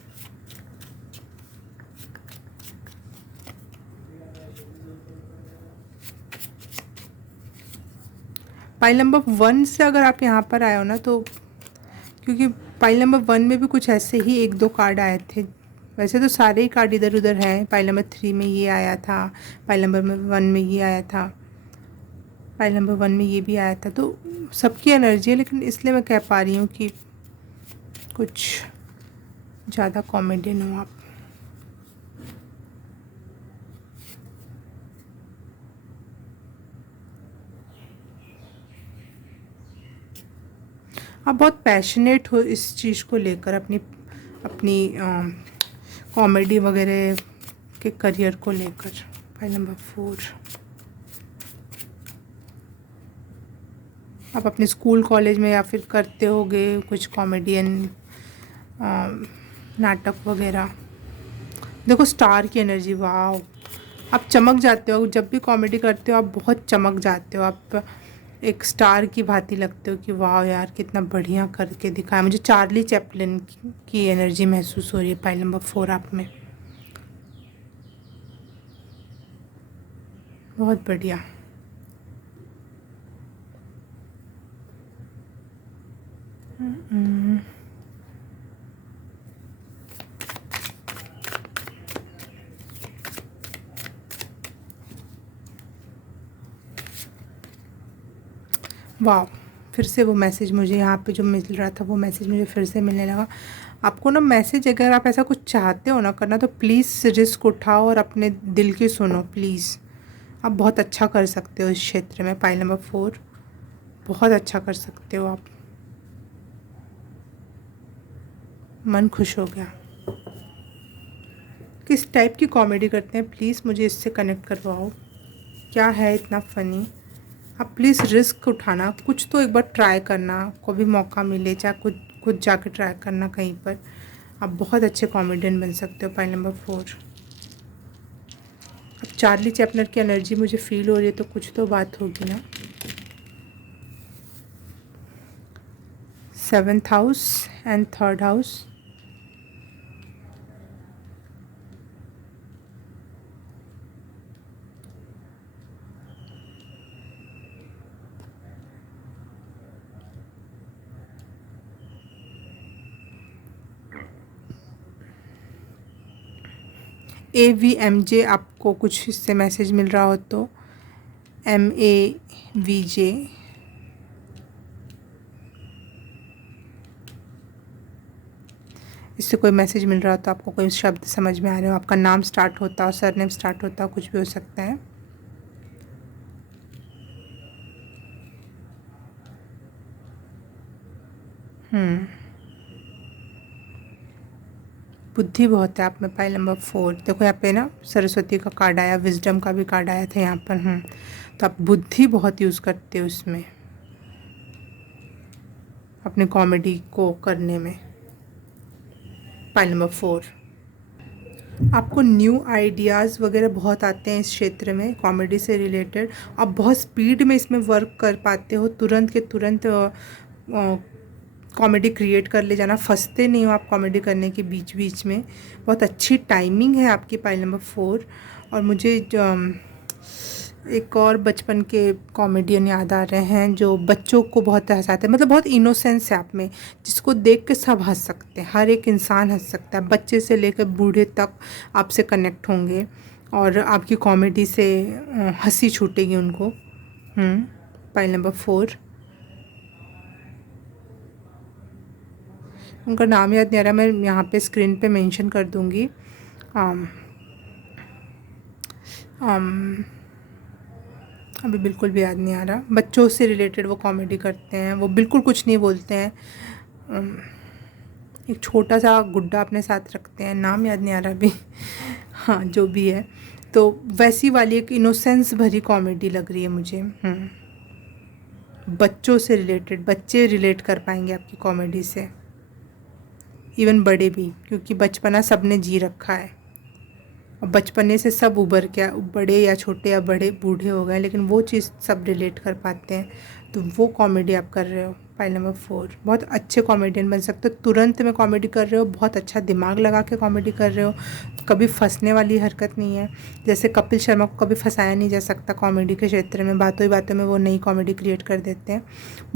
पाइल नंबर 1 से अगर आप यहाँ पर आए हो ना, तो क्योंकि पाइल नंबर 1 में भी कुछ ऐसे ही 1-2 कार्ड आए थे। वैसे तो सारे ही कार्ड इधर उधर हैं। पाइल नंबर 3 में ये आया था, पाइल नंबर 1 में ये आया था, पाइल नंबर 1 में ये भी आया था। तो सबकी एनर्जी है, लेकिन इसलिए मैं कह पा रही हूँ कि कुछ ज़्यादा कॉमेडियन हो आप। आप बहुत पैशनेट हो इस चीज़ को लेकर, अपनी अपनी कॉमेडी वगैरह के करियर को लेकर। File number 4। आप अपने स्कूल कॉलेज में या फिर करते होगे कुछ कॉमेडियन नाटक वगैरह। देखो स्टार की एनर्जी, वाह, आप चमक जाते हो जब भी कॉमेडी करते हो, आप बहुत चमक जाते हो, आप एक स्टार की भांति लगते हो कि वाह यार कितना बढ़िया करके दिखाया। मुझे चार्ली चैपलिन की एनर्जी महसूस हो रही है फाइल नंबर 4 आप में। बहुत बढ़िया। वाह, फिर से वो मैसेज मुझे यहाँ पे जो मिल रहा था, वो मैसेज मुझे फिर से मिलने लगा। आपको ना मैसेज, अगर आप ऐसा कुछ चाहते हो ना करना, तो प्लीज़ रिस्क उठाओ और अपने दिल की सुनो प्लीज़। आप बहुत अच्छा कर सकते हो इस क्षेत्र में। फाइल नंबर 4 बहुत अच्छा कर सकते हो आप। मन खुश हो गया। किस टाइप की कॉमेडी करते हैं, प्लीज़ मुझे इससे कनेक्ट करवाओ। क्या है इतना फ़नी? आप प्लीज़ रिस्क उठाना, कुछ तो एक बार ट्राई करना, को भी मौका मिले, चाहे खुद खुद जाके ट्राई करना कहीं पर। आप बहुत अच्छे कॉमेडियन बन सकते हो। File number 4। अब चार्ली चैपलर की एनर्जी मुझे फील हो रही है, तो कुछ तो बात होगी ना। 7th house and 3rd house. AVMJ आपको कुछ इससे मैसेज मिल रहा हो तो MAVJ, इससे कोई मैसेज मिल रहा हो तो आपको कोई शब्द समझ में आ रहे हो, आपका नाम स्टार्ट होता हो, सरनेम स्टार्ट होता हो, कुछ भी हो सकता है। बुद्धि बहुत है आप में। पाइल नंबर 4 देखो यहाँ पे ना सरस्वती का कार्ड आया, विजडम का भी कार्ड आया था यहाँ पर। तो आप बुद्धि बहुत यूज़ करते हो उसमें, अपने कॉमेडी को करने में। पाइल नंबर 4, आपको न्यू आइडियाज़ वगैरह बहुत आते हैं इस क्षेत्र में कॉमेडी से रिलेटेड। आप बहुत स्पीड में इसमें वर्क कर पाते हो, तुरंत के तुरंत कॉमेडी क्रिएट कर ले जाना, फंसते नहीं हो आप कॉमेडी करने के बीच बीच में। बहुत अच्छी टाइमिंग है आपकी पाइल नंबर 4। और मुझे एक और बचपन के कॉमेडियन याद आ रहे हैं जो बच्चों को बहुत हंसाते हैं, मतलब बहुत इनोसेंस है आप में, जिसको देख के सब हंस सकते हैं, हर एक इंसान हंस सकता है, बच्चे से लेकर बूढ़े तक आपसे कनेक्ट होंगे और आपकी कॉमेडी से हंसी छूटेगी उनको। पाइल नंबर 4, उनका नाम याद नहीं आ रहा, मैं यहाँ पे स्क्रीन पे मेंशन कर दूँगी। अभी बिल्कुल भी याद नहीं आ रहा। बच्चों से रिलेटेड वो कॉमेडी करते हैं, वो बिल्कुल कुछ नहीं बोलते हैं। एक छोटा सा गुड्डा अपने साथ रखते हैं, नाम याद नहीं आ रहा अभी। हाँ जो भी है, तो वैसी वाली एक इनोसेंस भरी कॉमेडी लग रही है मुझे। बच्चों से रिलेटेड, बच्चे रिलेट कर पाएंगे आपकी कॉमेडी से, इवन बड़े भी, क्योंकि बचपना सब ने जी रखा है और बचपने से सब उभर के, बड़े या छोटे या बड़े बूढ़े हो गए, लेकिन वो चीज़ सब रिलेट कर पाते हैं। तो वो कॉमेडी आप कर रहे हो। पाइल नंबर 4, बहुत अच्छे कॉमेडियन बन सकते हो, तुरंत में कॉमेडी कर रहे हो, बहुत अच्छा दिमाग लगा के कॉमेडी कर रहे हो, कभी फंसने वाली हरकत नहीं है। जैसे कपिल शर्मा को कभी फंसाया नहीं जा सकता कॉमेडी के क्षेत्र में, बातों ही बातों में वो नई कॉमेडी क्रिएट कर देते हैं,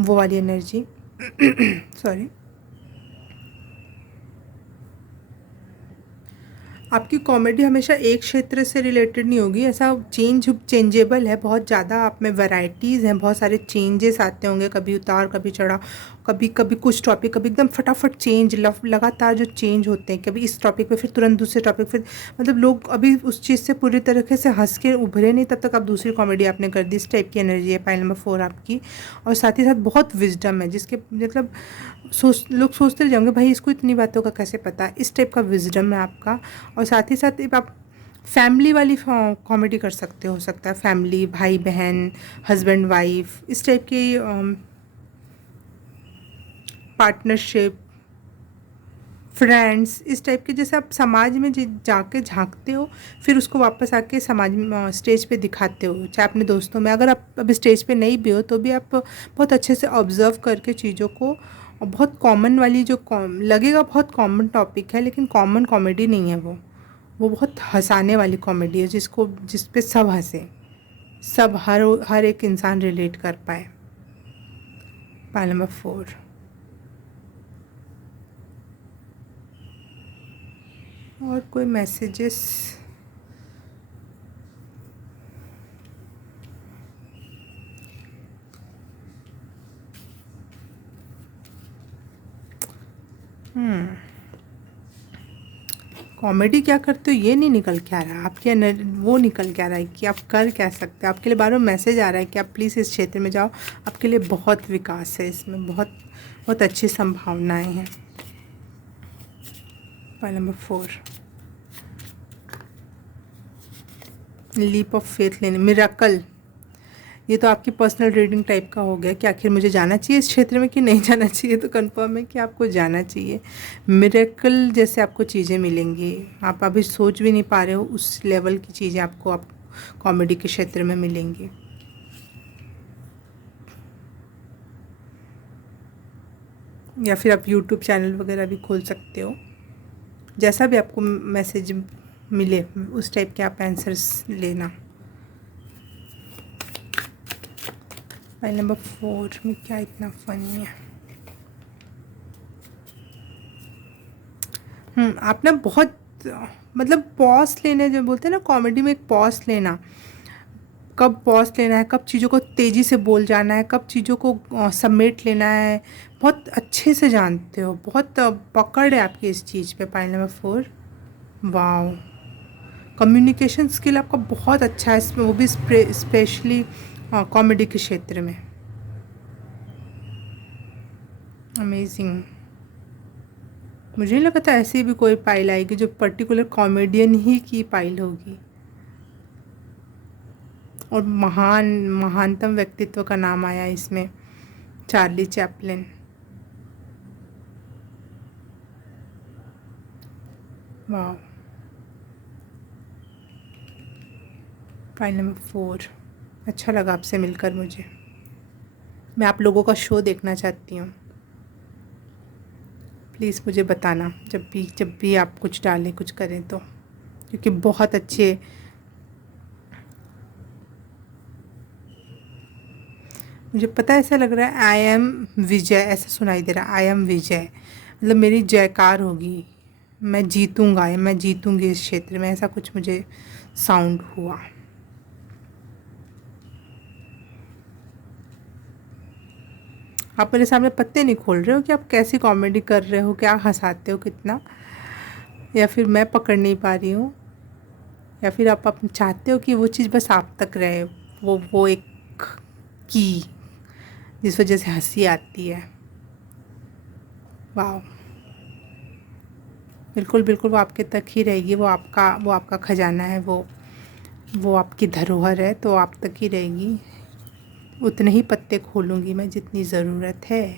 वो वाली एनर्जी। सॉरी। आपकी कॉमेडी हमेशा एक क्षेत्र से रिलेटेड नहीं होगी, ऐसा चेंजेबल है, बहुत ज़्यादा आप में वैरायटीज़ हैं, बहुत सारे चेंजेस आते होंगे, कभी उतार कभी चढ़ाव, कभी कभी कुछ टॉपिक कभी एकदम फटाफट चेंज, लगातार जो चेंज होते हैं, कभी इस टॉपिक पे फिर तुरंत दूसरे टॉपिक, फिर मतलब लोग अभी उस चीज़ से पूरी तरीके से हंस के उभरे नहीं, तब तक आप दूसरी कॉमेडी आपने कर दी। इस टाइप की एनर्जी है पाइल नंबर 4 आपकी। और साथ ही साथ बहुत विजडम है, जिसके मतलब लोग सोचते रह जाएंगे भाई इसको इतनी बातों का कैसे पता है, इस टाइप का विजडम है आपका। और साथ ही साथ आप फैमिली वाली कॉमेडी कर सकते हो सकता है, फैमिली, भाई बहन, हस्बैंड वाइफ, इस टाइप की पार्टनरशिप, फ्रेंड्स, इस टाइप के, जैसे आप समाज में जाके झांकते हो, फिर उसको वापस आके समाज में स्टेज पे दिखाते हो, चाहे अपने दोस्तों में। अगर आप अभी स्टेज पे नहीं भी हो तो भी आप बहुत अच्छे से ऑब्जर्व करके चीज़ों को, और बहुत कॉमन वाली जो लगेगा बहुत कॉमन टॉपिक है, लेकिन कॉमन कॉमेडी नहीं है वो बहुत हंसाने वाली कॉमेडी है, जिस पे सब हंसे, सब हर एक इंसान रिलेट कर पाए। पाइल नंबर 4, और कोई मैसेजेस? कॉमेडी क्या करते हो ये नहीं निकल के आ रहा है आपके, वो निकल के आ रहा है कि आप कर क्या सकते हो। आपके लिए बार बार मैसेज आ रहा है कि आप प्लीज़ इस क्षेत्र में जाओ, आपके लिए बहुत विकास है इसमें, बहुत बहुत अच्छी संभावनाएं हैं। Point number 4, leap of faith लेने, मिरेकल। ये तो आपकी पर्सनल रीडिंग टाइप का हो गया कि आखिर मुझे जाना चाहिए इस क्षेत्र में कि नहीं जाना चाहिए, तो कंफर्म है कि आपको जाना चाहिए। मिरेकल जैसे आपको चीज़ें मिलेंगी, आप अभी सोच भी नहीं पा रहे हो उस लेवल की चीज़ें आपको आप कॉमेडी के क्षेत्र में मिलेंगी। या फिर आप यूट्यूब चैनल वगैरह भी खोल सकते हो, जैसा भी आपको मैसेज मिले उस टाइप के आप आंसर्स लेना। फाइल नंबर 4 में क्या इतना फनी है? आप ना बहुत मतलब पॉज लेने जो बोलते हैं ना कॉमेडी में, एक पॉज लेना, कब पॉज लेना है, कब चीज़ों को तेज़ी से बोल जाना है, कब चीज़ों को समेट लेना है, बहुत अच्छे से जानते हो, बहुत पकड़ है आपकी इस चीज़ पे। Point number 4, wow, communication skill आपका बहुत अच्छा है इसमें, वो भी स्पेशली कॉमेडी के क्षेत्र में। अमेजिंग। मुझे नहीं लगता ऐसी भी कोई पाइल आएगी जो पर्टिकुलर कॉमेडियन ही की पाइल होगी। और महानतम व्यक्तित्व का नाम आया इसमें, चार्ली चैपलिन। वाह। पाइल नंबर 4, अच्छा लगा आपसे मिलकर मुझे। मैं आप लोगों का शो देखना चाहती हूँ, प्लीज़ मुझे बताना जब भी आप कुछ डालें, कुछ करें तो, क्योंकि बहुत अच्छे। मुझे पता है ऐसा लग रहा है आई एम विजय, ऐसा सुनाई दे रहा है, आई एम विजय, मतलब मेरी जयकार होगी, मैं जीतूंगा या मैं जीतूंगी इस क्षेत्र में, ऐसा कुछ मुझे साउंड हुआ। आप मेरे सामने पत्ते नहीं खोल रहे हो कि आप कैसी कॉमेडी कर रहे हो, क्या हंसाते हो कितना, या फिर मैं पकड़ नहीं पा रही हूँ, या फिर आप चाहते हो कि वो चीज़ बस आप तक रहे, वो एक की जिस वजह से हंसी आती है। वाह, बिल्कुल बिल्कुल, वो आपके तक ही रहेगी, वो आपका खजाना है, वो आपकी धरोहर है, तो आप तक ही रहेगी। उतने ही पत्ते खोलूँगी मैं जितनी ज़रूरत है।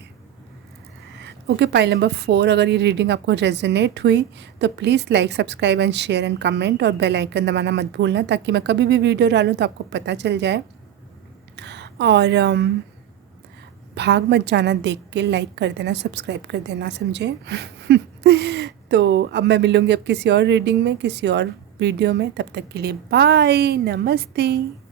ओके, पाइल नंबर 4, अगर ये रीडिंग आपको रेजोनेट हुई तो please like, subscribe and share and comment, और बेल आइकन दबाना मत भूलना, ताकि मैं कभी भी वीडियो डालूँ तो आपको पता चल जाए। और भाग मत जाना, देख के लाइक कर देना, सब्सक्राइब कर देना, समझे। तो अब मैं मिलूँगी अब किसी और रीडिंग में, किसी और वीडियो में, तब तक के लिए बाय, नमस्ते।